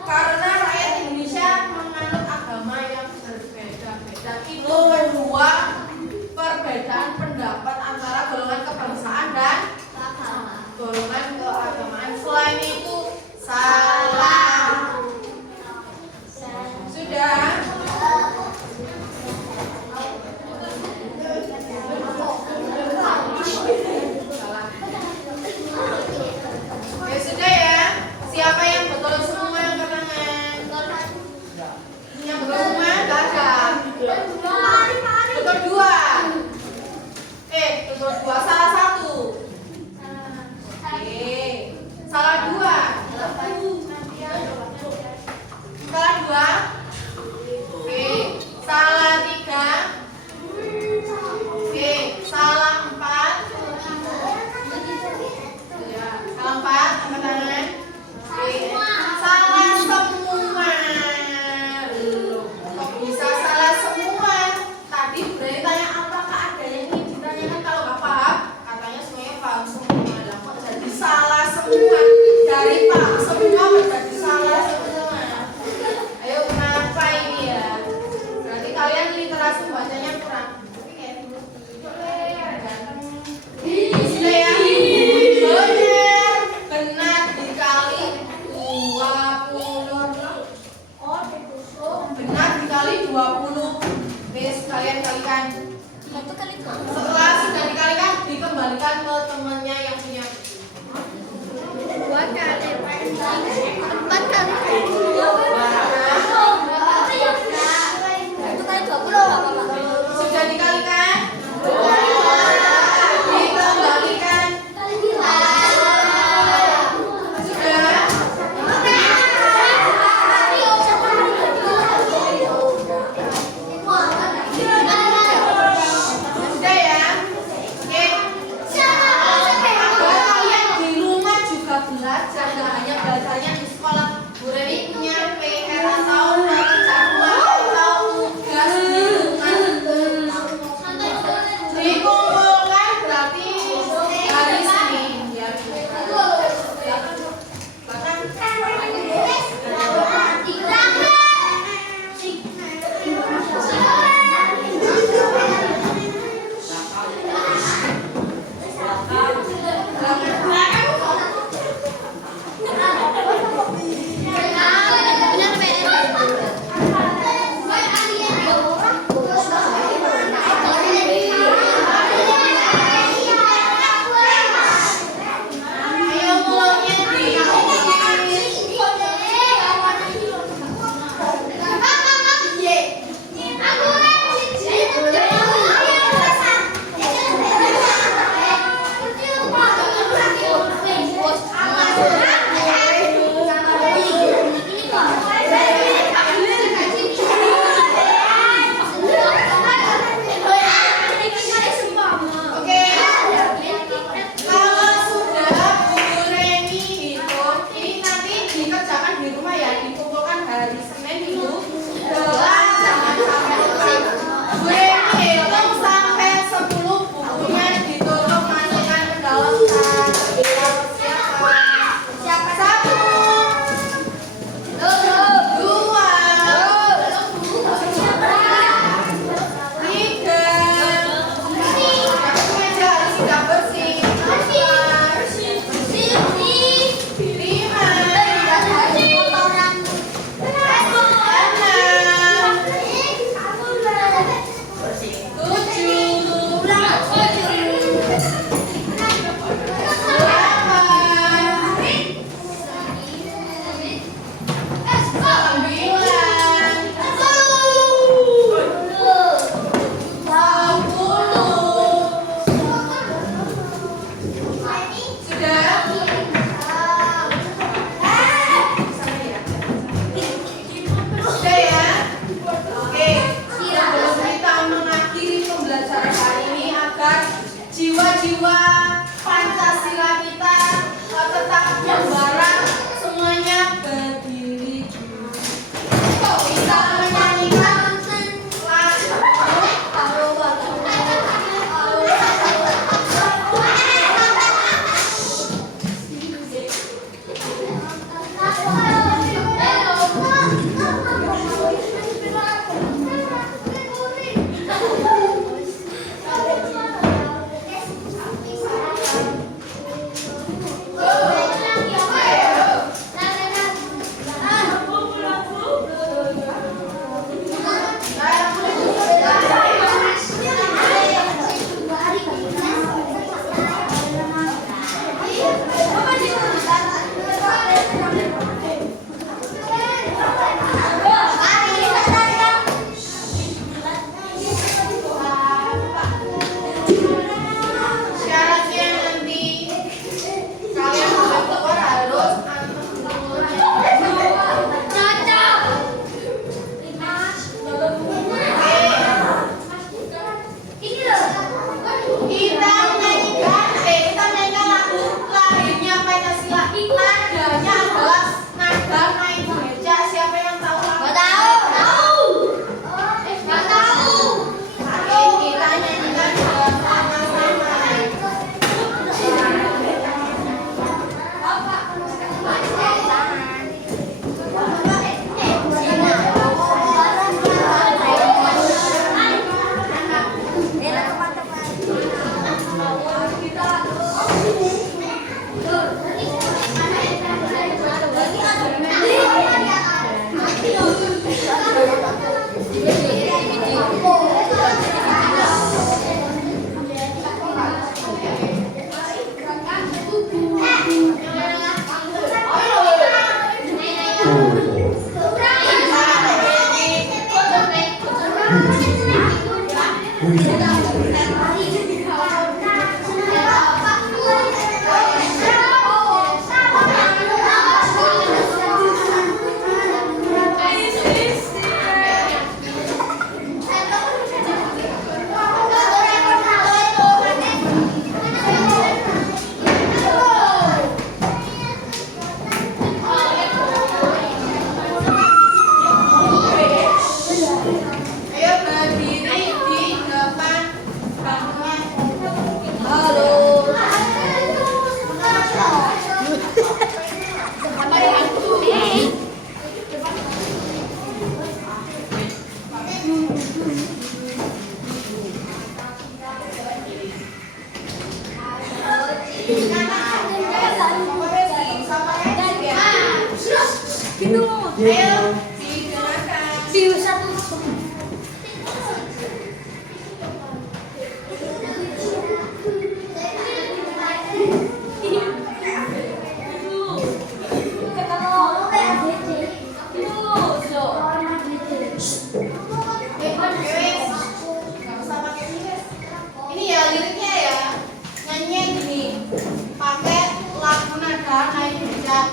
Karena rakyat Indonesia menganut agama yang berbeda-beda. Itu kedua, perbedaan pendapat antara golongan kebangsaan dan golongan keagamaan. Selain itu salah. Sudah? Ya sudah ya. Siapa yang betul semua yang ketangan? Yang betul semua enggak ada. Betul dua. Betul dua salah satu. Salah dua. Salah dua. Salah tiga. Salah empat. Salah empat, angkat tangan. Salah semua. Kok bisa salah semua? Tadi berarti tanya apakah ada yang ingin ditanyakan. Kalau nggak paham, katanya semuanya paham semua. Lah kok jadi salah semua? Dari paham semua menjadi salah semua. Ayo kenapa ini ya? Berarti kalian literasi bacanya kurang. Sudah ya? Benar dikali 20. Benar dikali 20. Kalian kalikan. Setelah sudah dikalikan, dikembalikan ke temannya yang punya. 4 kali 4 kali. Itu kali 20 apa-apa. Sudah dikalikan? Dikembalikan. Sudah? Sudah ya? Oke. Agar kalian di rumah juga belajar, gak hanya belajarnya di sekolah. Bu Reni punya PR atau pekerjaan rumah atau tugas di rumah. Dikumpulkan berarti hari ini ya. Bahkan Ayo berdiri di depan bangunan. Ayo digunakan. Ini ya liriknya ya, nyanyinya gini, pakai lagu nada naik bijak.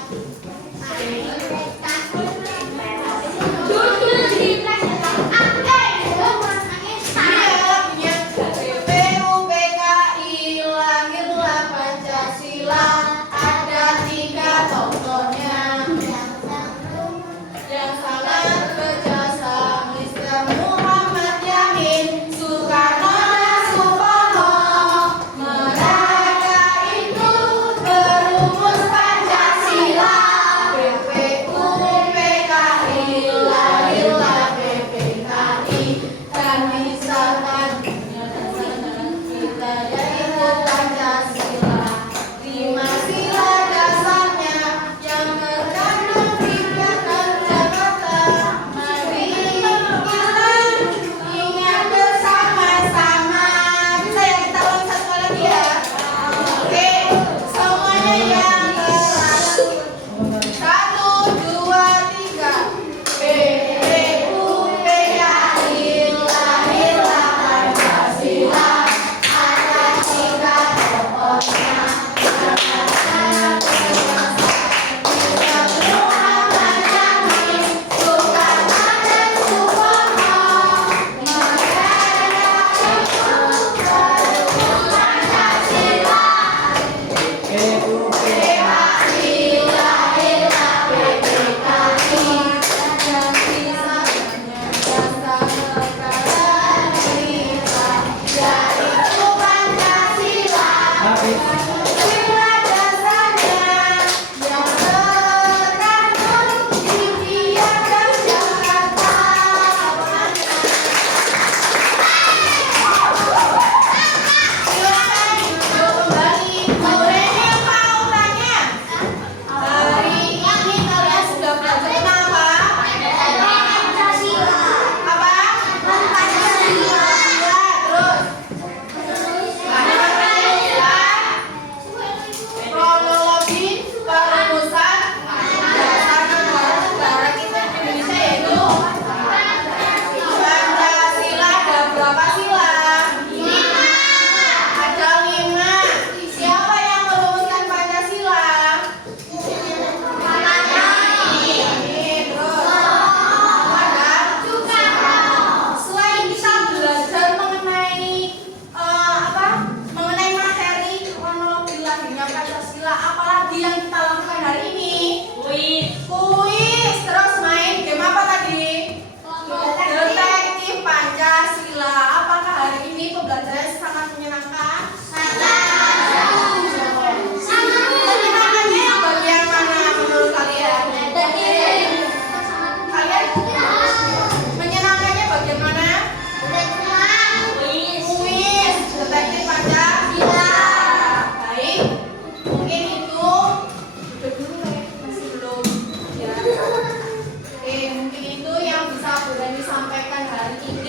Oke, mungkin itu yang bisa Bu Reni sampaikan hari ini.